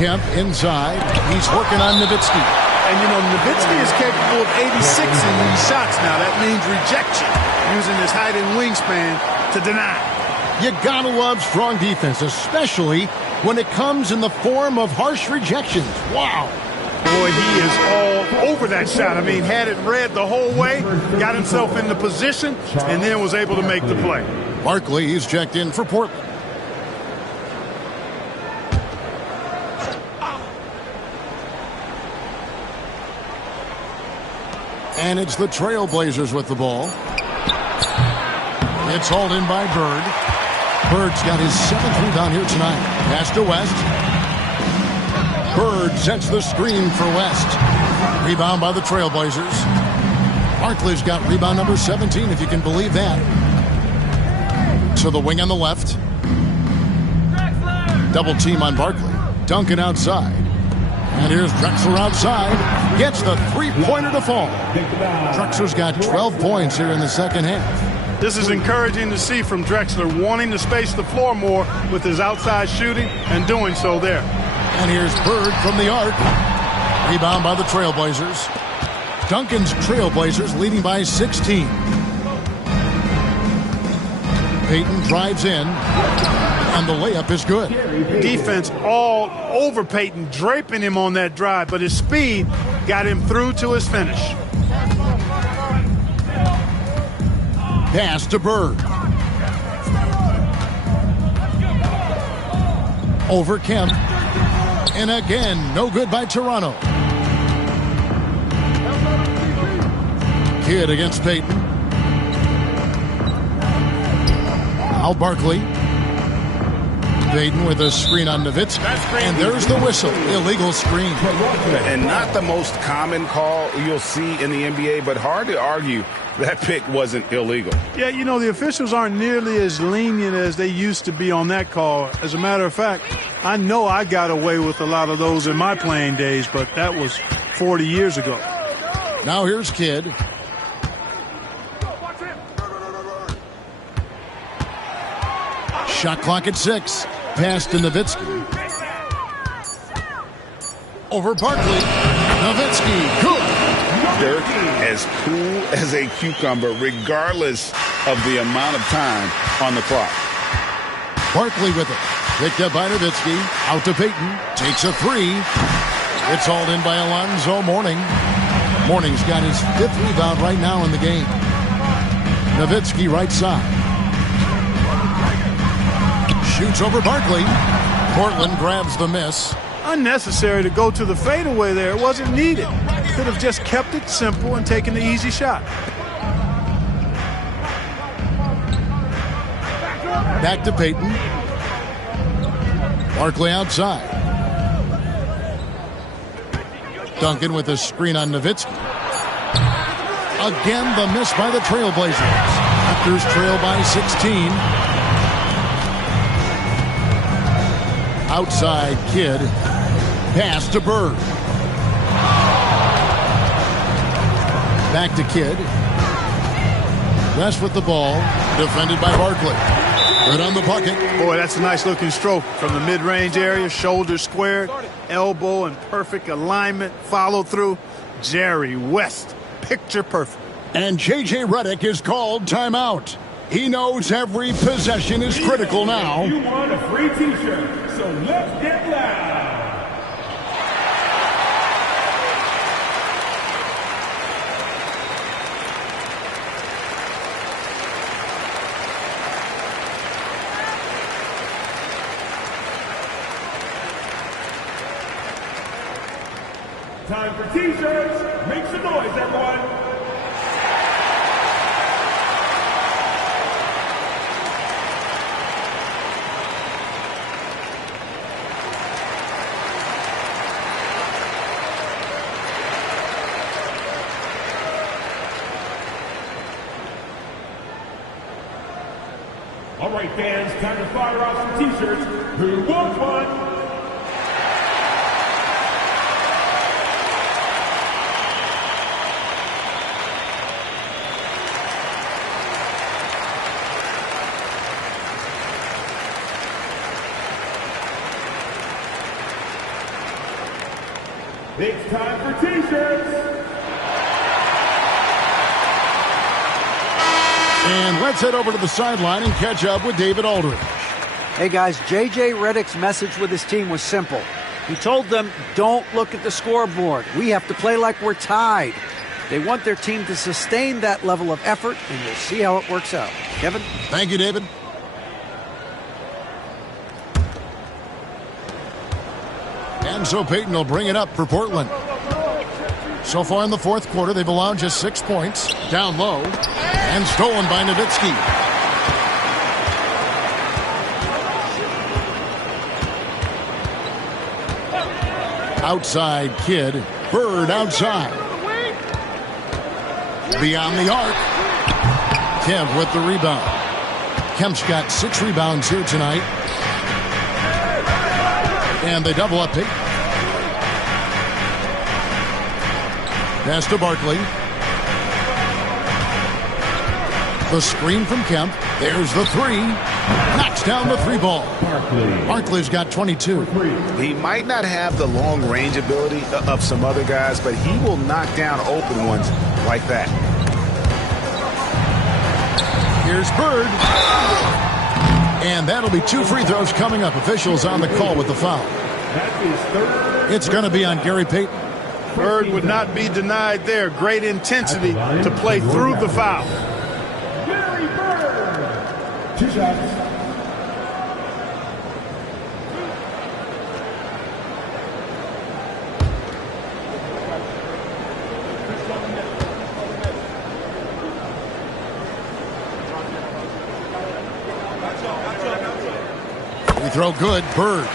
Kemp inside. He's working on Nowitzki. And, you know, Nowitzki is capable of 86 in these shots now. That means rejection, using his height and wingspan to deny. You gotta love strong defense, especially when it comes in the form of harsh rejections. Wow. Boy, he is all over that shot. I mean, had it read the whole way, got himself in the position, and then was able to make the play. Barkley, he's checked in for Portland. And it's the Trailblazers with the ball. It's hauled in by Bird. Bird's got his 7th rebound here tonight. Pass to West. Bird sets the screen for West. Rebound by the Trailblazers. Barkley's got rebound number 17, if you can believe that. To the wing on the left. Double team on Barkley. Duncan outside. And here's Drexler outside. Gets the three-pointer to fall. Drexler's got 12 points here in the second half. This is encouraging to see from Drexler, wanting to space the floor more with his outside shooting and doing so there. And here's Bird from the arc. Rebound by the Trailblazers. Duncan's Trailblazers leading by 16. Payton drives in, and the layup is good. Defense all over Payton, draping him on that drive, but his speed got him through to his finish. Pass to Bird. Over Kemp. And again, no good by Toronto. Kidd against Payton. Al Barkley. Payton with a screen on Nowitzki. And there's the whistle. Illegal screen. And not the most common call you'll see in the NBA, but hard to argue that pick wasn't illegal. Yeah, you know, the officials aren't nearly as lenient as they used to be on that call. As a matter of fact, I know I got away with a lot of those in my playing days, but that was 40 years ago. Now here's Kidd. Shot clock at 6. Pass to Nowitzki. Over Barkley. Nowitzki. Good. Dirk as cool as a cucumber, regardless of the amount of time on the clock. Barkley with it. Picked up by Nowitzki. Out to Payton. Takes a 3. It's hauled in by Alonzo Mourning. Mourning's got his 5th rebound right now in the game. Nowitzki right side. Shoots over Barkley. Portland grabs the miss. Unnecessary to go to the fadeaway there. It wasn't needed. Could have just kept it simple and taken the easy shot. Back to Payton. Barkley outside. Duncan with a screen on Nowitzki. Again, the miss by the Trailblazers. Raptors trail by 16. Outside Kidd. Pass to Bird. Back to Kidd. West with the ball. Defended by Barkley. Right on the bucket. Boy, that's a nice looking stroke from the mid-range area. Shoulder squared. Elbow in perfect alignment. Follow through. Jerry West. Picture perfect. And J.J. Redick is called timeout. He knows every possession is critical now. You won a free t-shirt, so let's get loud. Time for t-shirts. Make some noise, everyone. All right, fans, time to fire off some t-shirts. Who wants one? It's time for t-shirts. And let's head over to the sideline and catch up with David Aldridge. Hey guys, J.J. Redick's message with his team was simple. He told them, don't look at the scoreboard. We have to play like we're tied. They want their team to sustain that level of effort, and we'll see how it works out. Kevin? Thank you, David. And so Payton will bring it up for Portland. So far in the fourth quarter, they've allowed just 6 points. Down low. And stolen by Nowitzki. Outside Kidd. Bird outside. Beyond the arc. Kemp with the rebound. Kemp's got 6 rebounds here tonight. And they double up. Pass to Barkley. The screen from Kemp. There's the 3. Knocks down the 3 ball. Barkley's got 22. He might not have the long-range ability of some other guys, but he will knock down open ones like that. Here's Bird. And that'll be 2 free throws coming up. Officials on the call with the foul. It's going to be on Gary Payton. Bird would not be denied there. Great intensity to play through the foul. Gary Bird. 2 shots. Free throw good. Bird.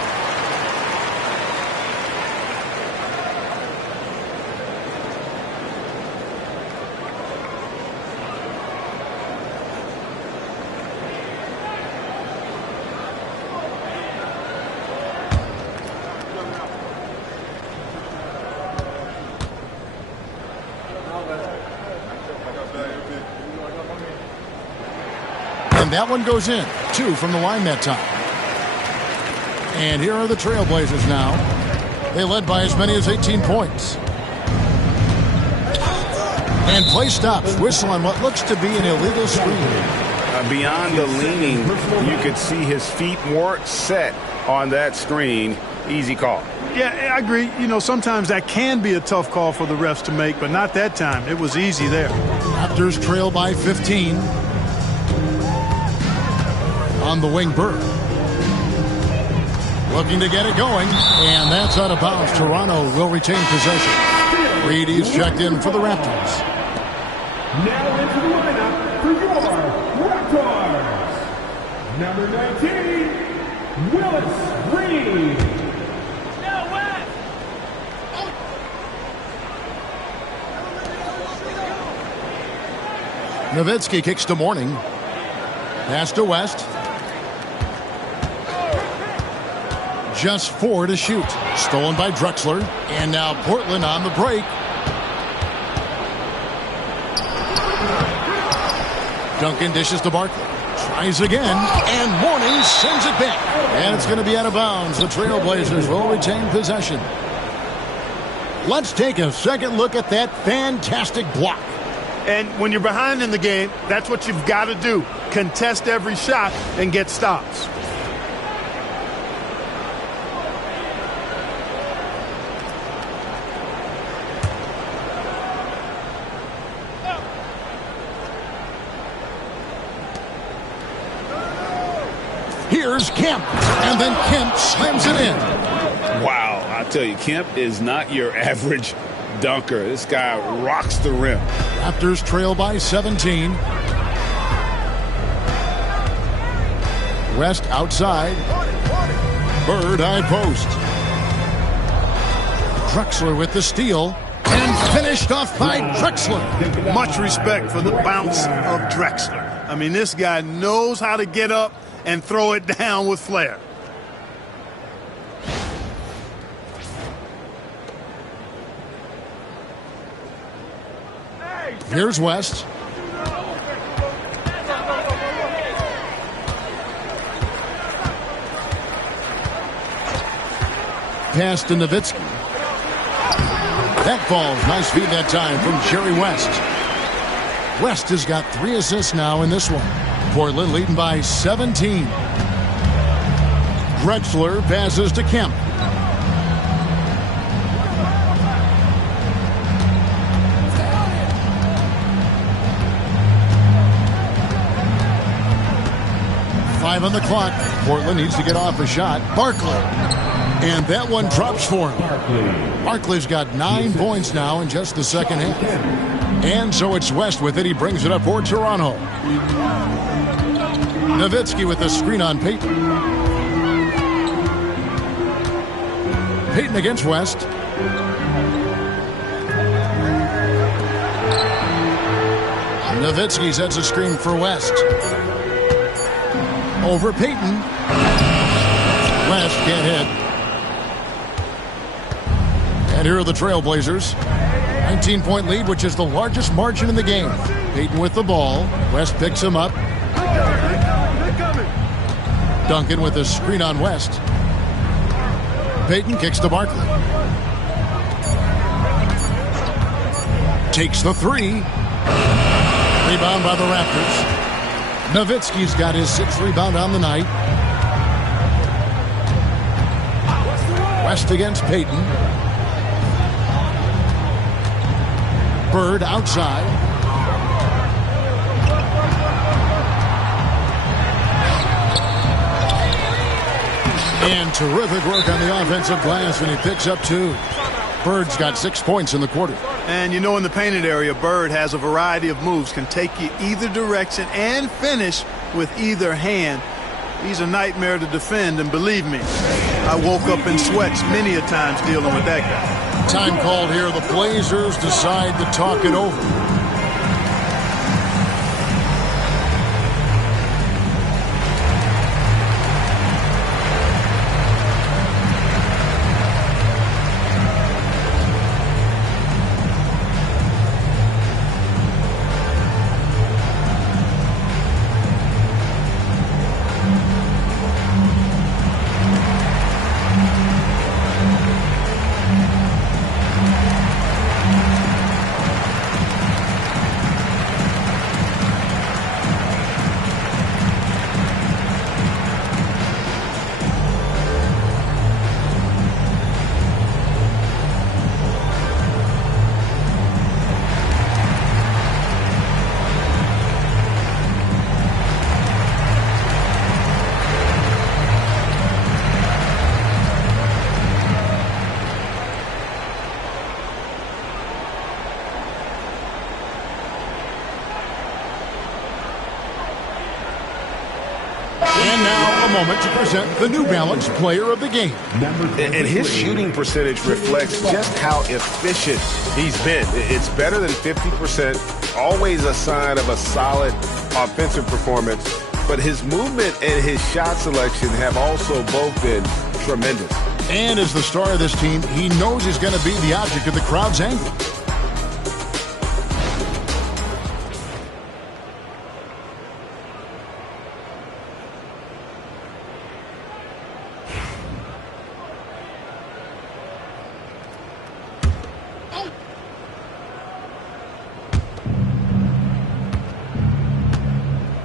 And that one goes in. 2 from the line that time. And here are the Trailblazers now. They led by as many as 18 points. And play stops. Whistle on what looks to be an illegal screen. Beyond the leaning, you could see his feet more set on that screen. Easy call. Yeah, I agree. You know, sometimes that can be a tough call for the refs to make, but not that time. It was easy there. Raptors trail by 15. On the wing, Bird. Looking to get it going, and that's out of bounds. Toronto will retain possession. Reedy's checked in for the Raptors. Now into the lineup for your Raptors. Number 19, Willis Reed. Nowitzki kicks to Morning. Pass to West. Just 4 to shoot. Stolen by Drexler. And now Portland on the break. Duncan dishes to Barkley. Tries again. And Morning sends it back. And it's going to be out of bounds. The Trailblazers will retain possession. Let's take a second look at that fantastic block. And when you're behind in the game, that's what you've got to do. Contest every shot and get stops. Here's Kemp, and then Kemp slams it in. Wow, I tell you, Kemp is not your average dunker. This guy rocks the rim. Raptors trail by 17. West outside. Bird high post. Drexler with the steal. And finished off by Drexler. Much respect for the bounce of Drexler. I mean, this guy knows how to get up and throw it down with flair. Here's West. Pass to Nowitzki. That falls. Nice feed that time from Jerry West. West has got 3 assists now in this one. Portland leading by 17. Drexler passes to Kemp. On the clock. Portland needs to get off a shot. Barkley. And that one drops for him. Barkley's got 9 points now in just the second half. And so it's West with it. He brings it up for Toronto. Nowitzki with the screen on Payton. Payton against West. Nowitzki sets a screen for West. Over Payton. West can't hit. And here are the Trailblazers. 19-point lead, which is the largest margin in the game. Payton with the ball. West picks him up. Duncan with a screen on West. Payton kicks to Barkley. Takes the three. Rebound by the Raptors. Nowitzki's got his 6th rebound on the night. West against Payton. Bird outside. And terrific work on the offensive glass, and he picks up 2. Bird's got 6 points in the quarter. And you know, in the painted area, Bird has a variety of moves, can take you either direction and finish with either hand. He's a nightmare to defend, and believe me, I woke up in sweats many a times dealing with that guy. Time called here. The Blazers decide to talk it over. And now a moment to present the New Balance Player of the Game. And his shooting percentage reflects just how efficient he's been. It's better than 50%, always a sign of a solid offensive performance. But his movement and his shot selection have also both been tremendous. And as the star of this team, he knows he's going to be the object of the crowd's anger.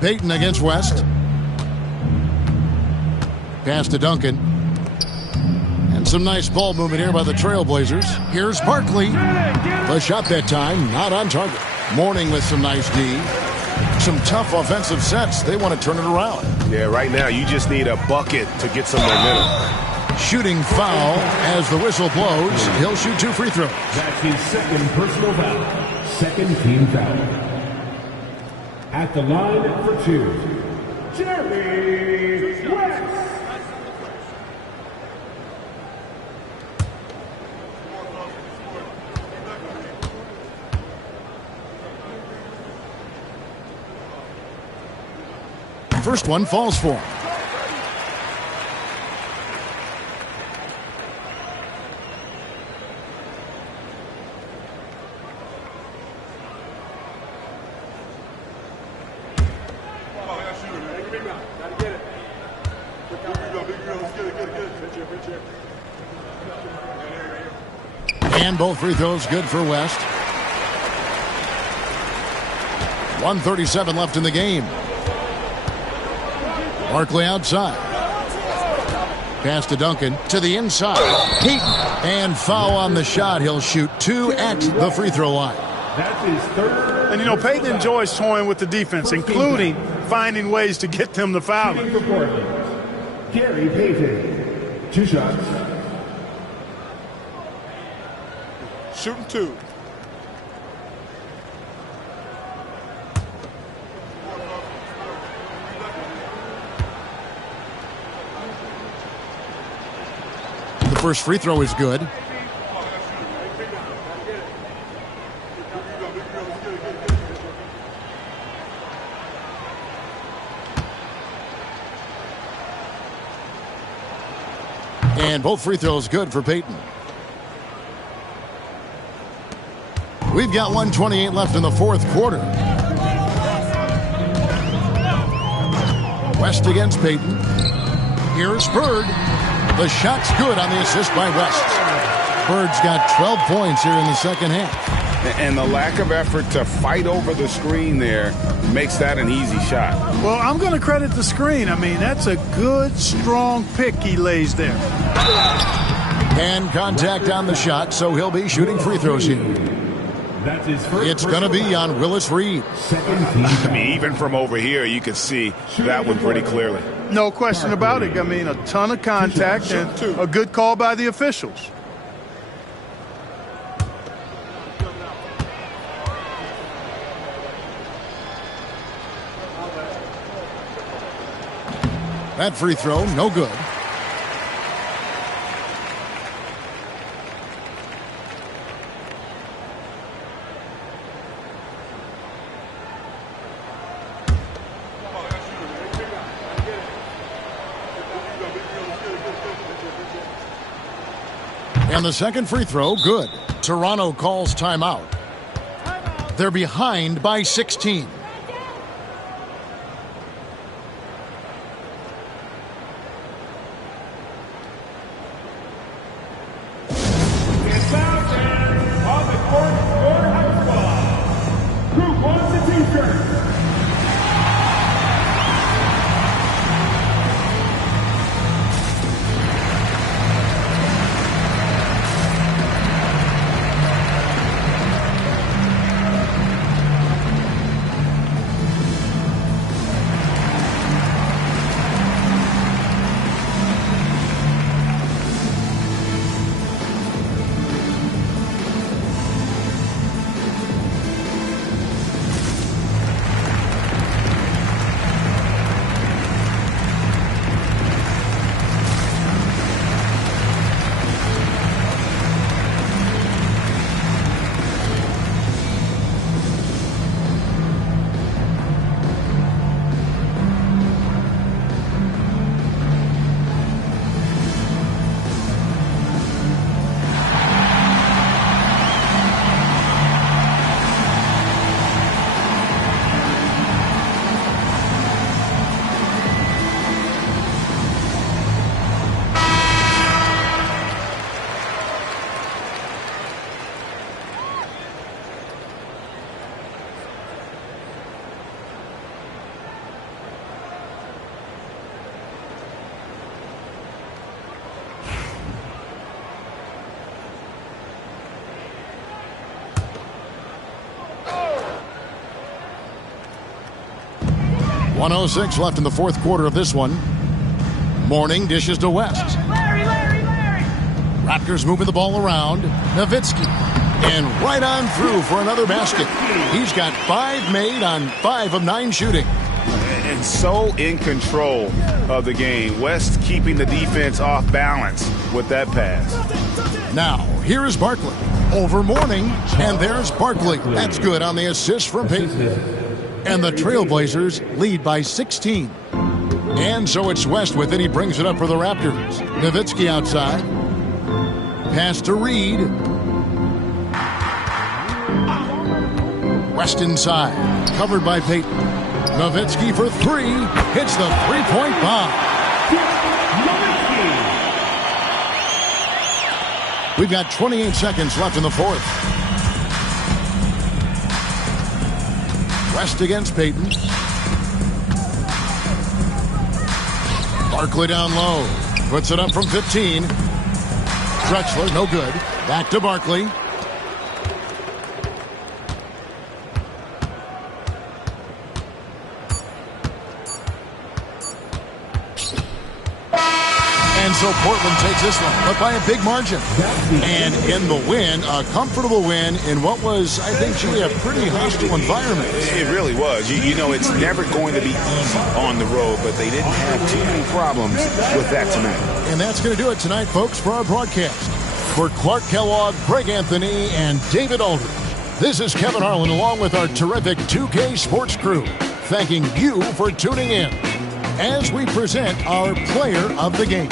Payton against West. Pass to Duncan. And some nice ball movement here by the Trailblazers. Here's Barkley. The shot that time, not on target. Mourning with some nice D. Some tough offensive sets. They want to turn it around. Yeah, right now you just need a bucket to get some momentum. Shooting foul as the whistle blows. He'll shoot 2 free throws. That's his 2nd personal foul. 2nd team foul. At the line for 2, Jerry West. First one falls for him. And both free throws good for West. 1:37 left in the game. Barkley outside. Pass to Duncan to the inside. Payton. And foul on the shot. He'll shoot 2 at the free throw line. That's his 3rd. And, you know, Payton enjoys toying with the defense, including finding ways to get them to foul him. Gary Payton, 2 shots. Shooting 2. The first free throw is good. And both free throws good for Peyton. We've got 1:28 left in the fourth quarter. West against Peyton. Here's Bird. The shot's good on the assist by West. Bird's got 12 points here in the second half. And the lack of effort to fight over the screen there makes that an easy shot. Well, I'm going to credit the screen. I mean, that's a good, strong pick he lays there. And contact on the shot, so he'll be shooting free throws here. That's his first. It's going to be on Willis Reed. I mean, even from over here, you could see that one pretty clearly. No question about it. I mean, a ton of contact and a good call by the officials. That free throw, no good. And the second free throw, good. Toronto calls timeout. They're behind by 16. .106 left in the fourth quarter of this one. Mourning dishes to West. Larry. Raptors moving the ball around. Nowitzki. And right on through for another basket. He's got 5 made on 5 of 9 shooting. And so in control of the game. West keeping the defense off balance with that pass. Now, here is Barkley. Over Mourning. And there's Barkley. That's good on the assist from Peyton. And the Trailblazers lead by 16. And so it's West with it. He brings it up for the Raptors. Nowitzki outside. Pass to Reed. West inside. Covered by Peyton. Nowitzki for 3. Hits the three-point bomb. We've got 28 seconds left in the fourth. West against Peyton. Barkley down low. Puts it up from 15. Drexler, no good. Back to Barkley. And so Portland takes this one, but by a big margin. And in the win, a comfortable win in what was, I think, G, a pretty hostile environment. It really was. You know, it's never going to be easy on the road, but they didn't have too many problems with that tonight. And that's going to do it tonight, folks, for our broadcast. For Clark Kellogg, Greg Anthony, and David Aldridge, this is Kevin Harlan along with our terrific 2K Sports crew, thanking you for tuning in as we present our player of the game.